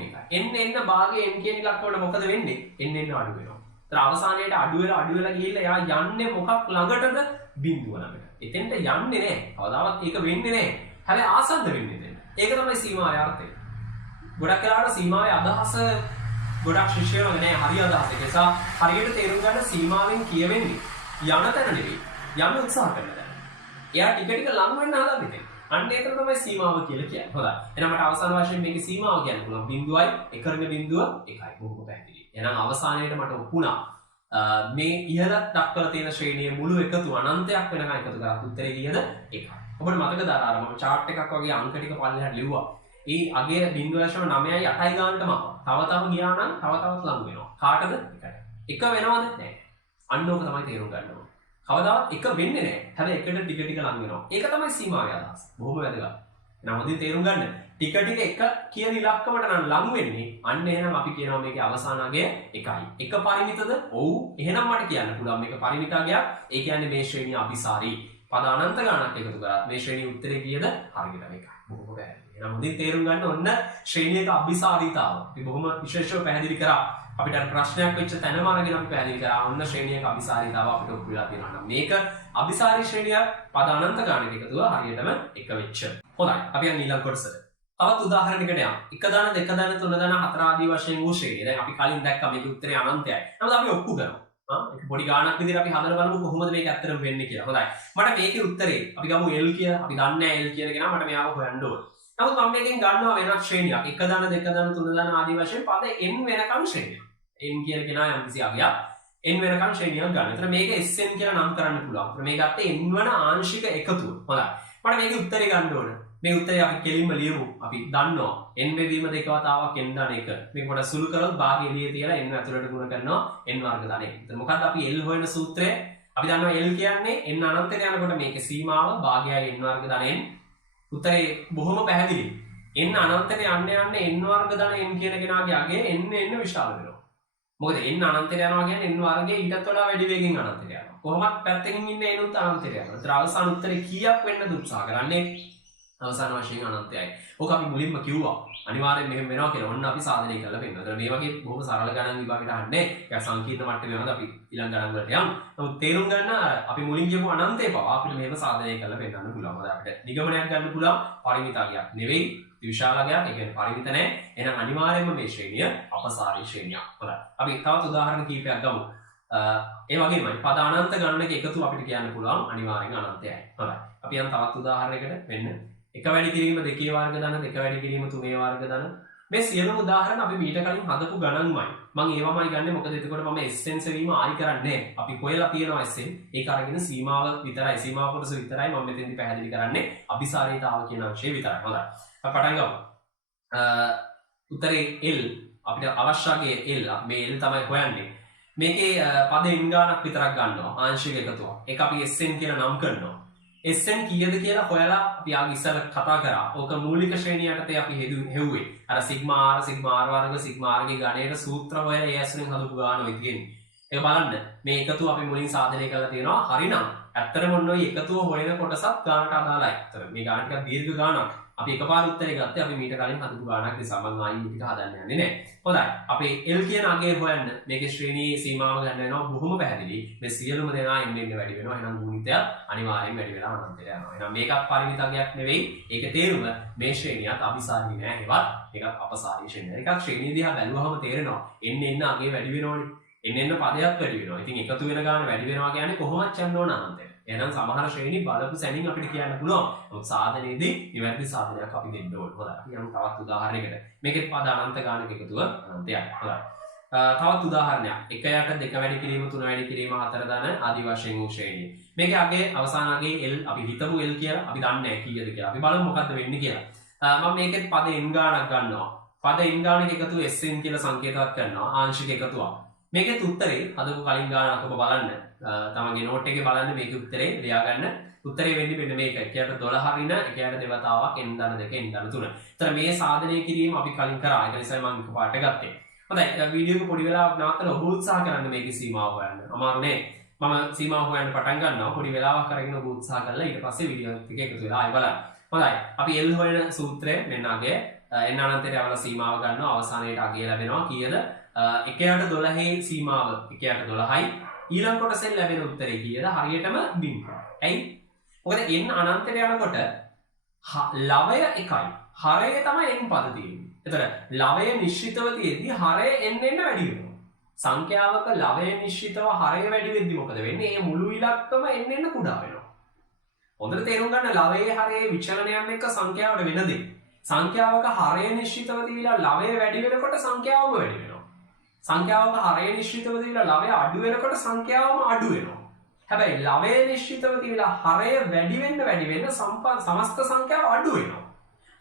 1යි. n භාගයේ n කියන ඉලක්කවල මොකද වෙන්නේ? n අඩු වෙනවා. ඒතර අවසානයේට අඩු වෙලා ගිහිල්ලා එයා යන්නේ මොකක් ළඟටද? බිඳුව ළඟට. එතෙන්ට යන්නේ නැහැ. කවදාවත් ඒක වෙන්නේ නැහැ. හැබැයි ආසන්න වෙන්නේ එතෙන්. ඒක තමයි සීමාවේ අර්ථය. ගොඩක් වෙලාවට සීමාවේ අදහස ගොඩක් ශිෂ්‍යයෝ නෑ හරි අදහස. ඒ නිසා හරියට තේරුම් ගන්න සීමාවෙන් කියවෙන්නේ යන තැන නෙවෙයි. යන්න උත්සාහ කරන තැන. එයා ටික ටික ලඟ වෙන්න හදන්නේ. අන්න ඒක තමයි සීමාව කියලා කියන්නේ. හොඳයි. එහෙනම් මට අවසාන වශයෙන් මේකේ සීමාව කියන්න පුළුවන්. බිඳුවයි එකරණ බිඳුව 1යි. බොහොම පැහැදිලි. එහෙනම් අවසානයේට මට ඔපුණා මේ ඉහළ දක්වලා තියෙන ශ්‍රේණියේ මුළු එකතු අනන්තයක් වෙනකන් එකතු කරලා උත්තරේ කීයද? 1යි. ඔබට මතකද අර මම chart එකක් වගේ අංක ටික පල්ලෙහාට ලිව්වා. ඒ අගේ 0.9යි 8යි ගානටම තව ගියා නම් තවත් ලඟු වෙනවා. කාටද? 1යි. 1 වෙනවද? නැහැ. අන්න ඕක තමයි තේරුම් ගන්න ඕනේ. කවදාවත් 1 වෙන්නේ නැහැ. හැබැයි එකට ටික ටික ලඟ වෙනවා. ඒක තමයි සීමාවේ අදහස. බොහොම වැදගත්. එහෙනම් හොඳින් තේරුම් ගන්න. ටික ටික 1 කියන ඉලක්කමට නම් ලඟු වෙන්නේ. අන්න එහෙනම් අපි කියනවා මේකේ අවසාන අගය 1යි. 1 පරිමිතද? ඔව්. එහෙනම් මට කියන්න පුළුවන් මේක පරිමිත අගයක්. ඒ කියන්නේ මේ ශ්‍රේණිය අபிසාරී. පද අනන්ත ගණනක් එකතු කරා මේ ශ්‍රේණියේ උත්තරේ කීයද? හරියටම 1යි. බොහොම පැහැදිලි. එහෙනම් හොඳින් තේරුම් ගන්න ඔන්න ශ්‍රේණියක අபிසාරීතාව. අපි බොහොම විශේෂව පැහැදිලි කරා. අපිට ප්‍රශ්නයක් වෙච්ච තැනම අරගෙන අපි පැහැදිලි කරා. ඔන්න ශ්‍රේණියක අபிසාරීතාව අපිට ඔප්පු වෙලා තියෙනවා. නම් මේක අபிසාරී ශ්‍රේණිය පද අනන්ත ගණනක එකතුව හරියටම 1 වෙච්ච. හොඳයි. අපි යන් ඊළඟ කොටසට. තවත් උදාහරණයකට යමු. 1 දාන 2 දාන 3 දාන 4 ආදී වශයෙන් වූ ශ්‍රේණිය. දැන් අපි කලින් දැක්කා මේකේ උත්තරේ අනන්තයයි. නමුත් අපි ඔප්පු කරනවා. පොඩි ගානක් විදිහට අපි හදලා බලමු කොහොමද මේක ඇත්තටම වෙන්නේ කියලා. හොඳයි. මට මේකේ උත්තරේ අපි ගමු L කියලා. අපි දන්නේ නැහැ L කියන කෙනා මට මෙයාව හොයන්න ඕනේ. නමුත් මම මේකෙන් ගන්නවා වෙනස් ශ්‍රේණියක්. 1 දාන 2 දාන 3 දාන ආදී වශයෙන් පද n වෙනකම් ශ්‍රේණියක්. n කියන කෙනා යම්කිසි අගයක් n වෙනකම් ශ්‍රේණියක් ගන්න. එතන මේක Sn කියලා නම් කරන්න පුළුවන්. මේ ගත්තේ n වන ආංශික එකතුව. හොඳයි. මට මේකේ උත්තරේ ගන්න ඕනේ. මේ උත්තරය අපි කෙලින්ම ලියමු. අපි දන්නවා n බෙදීම දෙක වතාවක් n දාන 1. මේක පොඩ්ඩක් සුළු කරලා භාගය එළියේ තියලා n ඇතුළට ගුණ කරනවා n වර්ග දාන 1. එතන මොකද්ද අපි l හොයන සූත්‍රය? අපි දන්නවා l කියන්නේ n අනන්තයට යනකොට මේකේ සීමාව භාගයයි n වර්ග දාන n. උත්තරේ බොහොම පැහැදිලි. n අනන්තයට යන්න n වර්ග දාන n කියන කෙනාගේ අගය n විශාල වෙනවා. මොකද n අනන්තයට යනවා කියන්නේ n වර්ගයේ ඊටත් වඩා වැඩි වේගෙන් අනන්තයට යනවා. කොහොමත් පැත්තකින් ඉන්න n උත් අනන්තයට යනවා. ඒතර අවසාන උත්තරේ කීයක් වෙන්නද උත්සාහ කරන්නේ? අවසාන වශයෙන් අනන්තයයි. ඕක අපි මුලින්ම කිව්වා. අනිවාර්යෙන් මෙහෙම වෙනවා කියලා. ඔන්න අපි සාධනය කරලා පෙන්නනවා. ඒතර මේ වගේ බොහොම සරල ගණන් විභාගයට අහන්නේ. ඒක සංකීර්ණ මට්ටමේ වුණාද අපි ඊළඟ ගණන් වලට යමු. නමුත් තේරුම් ගන්න අපි මුලින් කියපු අනන්තය පවා අපිට මෙහෙම සාධනය කරලා පෙන්නන්න පුළුවන්. හොඳයි අපිට නිගමනයක් ගන්න පුළුවන් පරිමිතයක් නෙවෙයි විශාලකයක්. ඒ කියන්නේ පරිමිත නැහැ. එහෙනම් අනිවාර්යයෙන්ම මේ ශ්‍රේණිය අපසාරී ශ්‍රේණියක්. හොඳයි. අපි තවත් උදාහරණ කිහිපයක් ගමු. ඒ වගේමයි පද අනන්ත ගණනක එකතු අපිට කියන්න පුළුවන් අනිවාර්යෙන් අනන්තයයි. හොඳයි. අපි යම් තවත් උදාහරණයකට වෙන්න. එක වැඩි කිරීම දෙකේ වර්ග ධන, දෙක වැඩි කිරීම තුනේ වර්ග ධන. මේ සියලුම උදාහරණ අපි මීට කලින් හදපු ගණන්මයි. මම ඒවමයි ගන්නෙ මොකද එතකොට මම SN සෙවීම ආයි කරන්නේ නැහැ. අපි හොයලා තියෙනවා SN. ඒක අරගෙන සීමාව විතරයි, සීමාව කොටස විතරයි මම මෙතෙන්දි පැහැදිලි කරන්නේ. අபிසාරීතාව කියන අංශය විතරයි. හොඳයි. අපි පටන් ගමු. උත්තරේ L අපිට අවශ්‍යගේ L මේ L තමයි හොයන්නේ. මේකේ පද n ගානක් විතරක් ගන්නවා ආංශික එකතුවක්. ඒක අපි SN කියලා නම් කරනවා. SN කීයද කියලා හොයලා අපි ආග ඉස්සර කතා කරා. ඕක මූලික ශ්‍රේණිය යටතේ අපි හෙව්වේ. අර සිග්මා r වර්ග සිග්මා r ගේ ගණයට සූත්‍ර හොයලා ඒ ඇස්නෙන් හදපු ගාන ඔය තියෙන්නේ. ඒක බලන්න. මේ එකතුව අපි මුලින් සාධනය කරලා තියෙනවා. හරිනම් ඇත්තටම ඔන්න ඔය එකතුව හොයන කොටසත් ගානට අදාළයි. ඒතර මේ ගාන ටික දීර්ඝ ගානක්. අපි එකපාර උත්තරේ ගත්තේ අපි මීට කලින් හදපු ගානක් නිසා මම ආයි ටික හදන්න යන්නේ නැහැ. හොඳයි. අපි L කියන අගය හොයන්න මේකේ ශ්‍රේණියේ සීමාව ගන්න වෙනවා බොහොම පැහැදිලි. මේ සියලුම දෙනා n වැඩි වෙනවා. එහෙනම් ගුණිතය අනිවාර්යෙන් වැඩි වෙලා අනන්තයට යනවා. එහෙනම් මේකත් පරිමිතකයක් නෙවෙයි. ඒක තේරුම මේ ශ්‍රේණියත් අபிසාරී නෑ. ඒවත් ඒකත් අපසාරී ශ්‍රේණිය. එකක් ශ්‍රේණිය දිහා බැලුවහම තේරෙනවා n අගය වැඩි වෙනවනේ. n පදයක් වැඩි වෙනවා. ඉතින් එකතු වෙන ගාන වැඩි වෙනවා කියන්නේ කොහොමද යන්න ඕන අනන්තයට. එහෙනම් සමහර ශ්‍රේණි බලපු සැනින් අපිට කියන්න පුළුවන්. නමුත් සාධනයේදී නිවැරදි සාධනයක් අපි දෙන්න ඕනේ. හොඳයි. අපි යමු තවත් උදාහරණයකට. මේකෙත් පද අනන්ත ගානක එකතුව අනන්තයයි. හොඳයි. තවත් උදාහරණයක්. 1 යට 2 වැඩි කිරීම 3 වැඩි කිරීම 4 දන ආදී වශයෙන් වූ ශ්‍රේණිය. මේකේ අගේ අවසාන අගේ L අපි හිතමු L කියලා. අපි දන්නේ නැහැ කීයද කියලා. අපි බලමු මොකද්ද වෙන්නේ කියලා. මම මේකෙත් පද n ගානක් ගන්නවා. පද n ගානක එකතුව SN කියලා සංකේතවත් කරනවා. ආංශික එකතුවක්. මේකෙත් උත්තරේ හදපු කලින් ගානක් ඔබ බලන්න. තමන්ගේ නෝට් එකේ බලන්න මේකේ උත්තරේ ලියා ගන්න. උත්තරේ වෙන්නේ මෙන්න මේක. 1ට 12 හරින 1ට දෙවතාවක් n ධන 2 n ධන 3. ඒතර මේ සාධනය කිරීම අපි කලින් කරා. ඒක නිසා මම එකපාරට ගත්තේ. හොඳයි. වීඩියෝ එක පොඩි වෙලාවක් නවත්තලා ඔබ උත්සාහ කරන්න මේකේ සීමාව හොයන්න. අමාරු නේ. මම සීමාව හොයන්න පටන් ගන්නවා. පොඩි වෙලාවක් අරගෙන ඔබ උත්සාහ කරලා ඊට පස්සේ වීඩියෝ එක එකතු වෙලා ආයෙ බලන්න. හොඳයි. අපි L හොයන සූත්‍රය මෙන්න අගේ n අනන්තයට යවලා සීමාව ගන්නවා. අවසානයේට අගේ ලැබෙනවා. කීයද? 1ට 12 සීමාව 1ට 12යි. ඊළඟ කොටසෙන් ලැබෙන උත්තරේ කීයද? හරියටම 0. ඇයි? මොකද n අනන්තයට යනකොට ලවය 1යි. හරය තමයි n පද තියෙන්නේ. එතකොට ලවය නිශ්චිතව තියෙද්දි හරය n වැඩි වෙනවා. සංඛ්‍යාවක ලවය නිශ්චිතව හරය වැඩි වෙද්දි මොකද වෙන්නේ? මේ මුළු ඉලක්කම n කුඩා වෙනවා. හොඳට තේරුම් ගන්න ලවයේ හරයේ විචලනයන් එක්ක සංඛ්‍යාවට වෙන දේ. සංඛ්‍යාවක හරය නිශ්චිතව තියලා ලවය වැඩි වෙනකොට සංඛ්‍යාවම වැඩි වෙනවා. සංඛ්‍යාවක හරය නිශ්චිතව තියලා ලවය අඩු වෙනකොට සංඛ්‍යාවම අඩු වෙනවා. හැබැයි ලවය නිශ්චිතව තියලා හරය වැඩි වෙන්න සමස්ත සංඛ්‍යාව අඩු වෙනවා.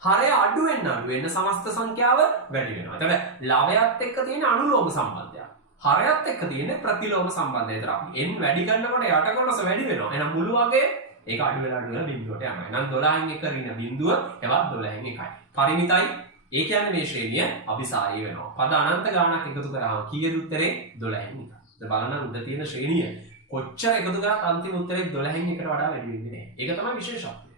හරය අඩු වෙන්න සමස්ත සංඛ්‍යාව වැඩි වෙනවා. එතකොට ලවයත් එක්ක තියෙන අනුලෝම සම්බන්ධයක්. හරයත් එක්ක තියෙන ප්‍රතිලෝම සම්බන්ධය. ඒතර අපි n වැඩි කරනකොට යට කොටස වැඩි වෙනවා. එහෙනම් මුළු වගේ ඒක අඩු වෙලා බිඳුවට යනවා. එහෙනම් 12න් 1 රින බිඳුව එවත් 12න් 1යි. පරිමිතයි. ඒ කියන්නේ මේ ශ්‍රේණිය අபிසාරී වෙනවා. පද අනන්ත ගානක් එකතු කරාම කීයද උත්තරේ? 12න් 1යි. දැන් බලන්න උඩ තියෙන ශ්‍රේණිය කොච්චර එකතු කරත් අන්තිම උත්තරේ 12න් 1ට වඩා වැඩි වෙන්නේ නැහැ. ඒක තමයි විශේෂත්වය.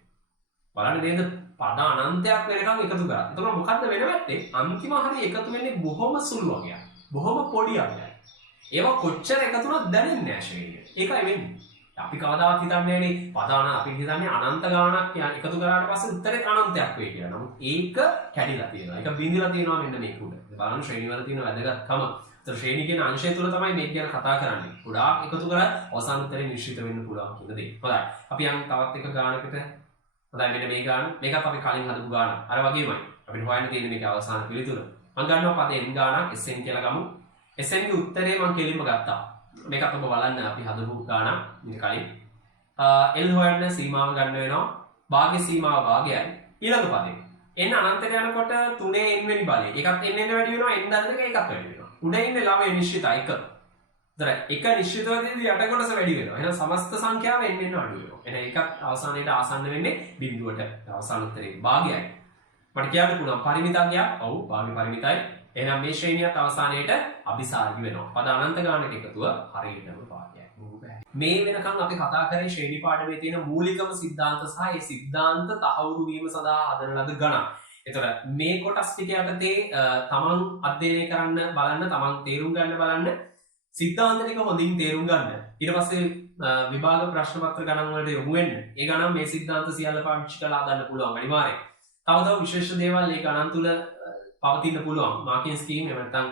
බලන්න නේද? පද අනන්තයක් වෙනකම් එකතු කරා. එතකොට මොකද්ද වෙන වැත්තේ? අන්තිම හරිය එකතු වෙන්නේ බොහොම සුළු වගේක්. බොහොම පොඩි වගේක්. ඒවා කොච්චර එකතු වුණත් දැනෙන්නේ නැහැ ශ්‍රේණිය. ඒකයි වෙන්නේ. අපි කවදාවත් හිතන්නේ නේ පදාන අපි හිතන්නේ අනන්ත ගාණක් එකතු කරාට පස්සේ උත්තරේ අනන්තයක් වෙයි කියලා. නමුත් ඒක කැඩිලා තියෙනවා. ඒක බිඳිලා තියෙනවා මෙන්න මේක උඩ. බලන්න ශ්‍රේණි වල තියෙන වැදගත්කම. ඒතර ශ්‍රේණි කියන අංශය තුල තමයි මේක ගැන කතා කරන්නේ. ගොඩාක් එකතු කරලා අවසාන උත්තරේ නිශ්චිත වෙන්න පුළුවන් කියන දේ. හොඳයි. අපි යන් තවත් එක ගානකට. හොඳයි මෙන්න මේ ගාන. මේකත් අපි කලින් හදපු ගාන. අර වගේමයි. අපිට හොයන්න තියෙන්නේ මේකේ අවසාන පිළිතුර. මම ගන්නවා පදේ n ගානක් SN කියලා ගමු. SN ගේ උත්තරේ මම කෙලින්ම ගත්තා. මේකත් ඔබ බලන්න අපි හදපු ගානක් ඊට කලින්. L හොයන්න සීමාව ගන්න වෙනවා. භාග්‍ය සීමාව භාගයයි. ඊළඟ පදේ. n අනන්තයට යනකොට 3 n වෙනි බලය. ඒකත් n වැඩි වෙනවා. n ධන දෙක ඒකත් වැඩි වෙනවා. උඩ ඉන්නේ ළමයි නිශ්චිතයි 1. ඒතර එක නිශ්චිතව දෙදී යට කොටස වැඩි වෙනවා. එහෙනම් සමස්ත සංඛ්‍යාව n අඩු වෙනවා. එහෙනම් ඒකත් අවසානයේට ආසන්න වෙන්නේ බිඳුවට. අවසාන උත්තරේ භාගයයි. මට කියන්න පුළුවන් පරිමිතඥයා. ඔව් භාග්‍ය පරිමිතයි. එහෙනම් මේ ශ්‍රේණියත් අවසානයේට අபிසාරී වෙනවා. පද අනන්ත ගානක එකතුව හරියටම භාගයයි. මේ වෙනකන් අපි කතා කරේ ශ්‍රේණි පාඩමේ තියෙන මූලිකම සිද්ධාන්ත සහ ඒ සිද්ධාන්ත තහවුරු වීම සඳහා හදන ලද ගණන්. එතකොට මේ කොටස් ටික යටතේ තමන් අධ්‍යයනය කරන්න බලන්න, තමන් තේරුම් ගන්න බලන්න, සිද්ධාන්ත ටික හොඳින් තේරුම් ගන්න. ඊට පස්සේ විභාග ප්‍රශ්න පත්‍ර ගණන් වලට යොමු වෙන්න. ඒ ගණන් මේ සිද්ධාන්ත සියල්ල පාවිච්චි කරලා හදන්න පුළුවන් අනිවාර්යයෙන්. තව විශේෂ දේවල් මේ ගණන් තුල පවතින්න පුළුවන්. මාකින් ස්කීම් එහෙම නැත්නම්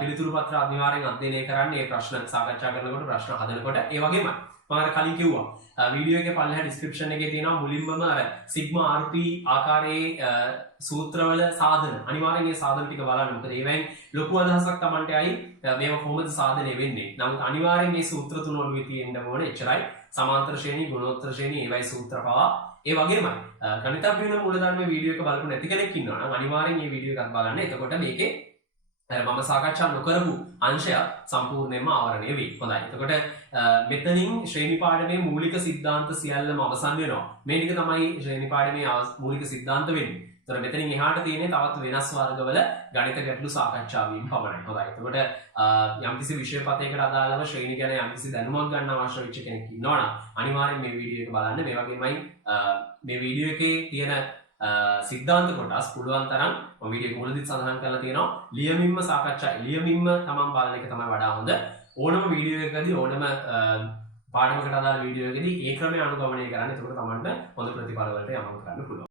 පිළිතුරු පත්‍ර අනිවාර්යෙන් අධ්‍යයනය කරන්න. මේ ප්‍රශ්න සාකච්ඡා කරනකොට, ප්‍රශ්න හදනකොට. ඒ වගේම මම අර කලින් කිව්වා වීඩියෝ එකේ පල්ලෙහා ඩිස්ක්‍රිප්ෂන් එකේ තියෙනවා මුලින්මම අර සිග්මා RP ආකාරයේ සූත්‍රවල සාධන. අනිවාර්යෙන් මේ සාධන ටික බලන්න. මොකද ඒවෙන් ලොකු අදහසක් Tamanට ඇයි මේව කොහොමද සාධනය වෙන්නේ. නමුත් අනිවාර්යෙන් මේ සූත්‍ර තුන ඔළුවේ තියෙන්න ඕනේ. එච්චරයි. සමාන්තර ශ්‍රේණි, ගුණෝත්තර ශ්‍රේණි, ඒවයි සූත්‍ර පවා. ඒ වගේමයි ගණිතඥ මූලධර්ම වීඩියෝ එක බලපු නැති කෙනෙක් ඉන්නවා නම් අනිවාර්යෙන් මේ වීඩියෝ එකත් බලන්න. එතකොට මේකේ මම සාකච්ඡා නොකරපු අංශය සම්පූර්ණයෙන්ම ආවරණය වෙයි. හොඳයි. එතකොට මෙතනින් ශ්‍රේණි පාඩමේ මූලික සිද්ධාන්ත සියල්ලම අවසන් වෙනවා. මේ ටික තමයි ශ්‍රේණි පාඩමේ මූලික සිද්ධාන්ත වෙන්නේ. එතකොට මෙතනින් එහාට තියෙන්නේ තවත් වෙනස් වර්ගවල ගණිත ගැටලු සාකච්ඡා වීම පමණයි. හොඳයි. එතකොට යම්කිසි විෂය පතයකට අදාළව ශ්‍රේණි ගැන යම්කිසි දැනුමක් ගන්න අවශ්‍ය වෙච්ච කෙනෙක් ඉන්නවනම් අනිවාර්යෙන් මේ වීඩියෝ එක බලන්න. මේ වගේමයි මේ වීඩියෝ එකේ තියෙන සිද්ධාන්ත කොටස් පුළුවන් තරම් මම වීඩියෝ මුලදී සඳහන් කරලා තියෙනවා ලියමින්ම සාකච්ඡා ලියමින්ම තමන් බලන එක තමයි වඩා හොඳ. ඕනම වීඩියෝ එකකදී ඕනම පාඩමකට අදාළ වීඩියෝ එකකදී ඒ ක්‍රමය අනුගමනය කරන්න. එතකොට තමන්ට හොඳ ප්‍රතිඵල වලට යමක් ගන්න පුළුවන්.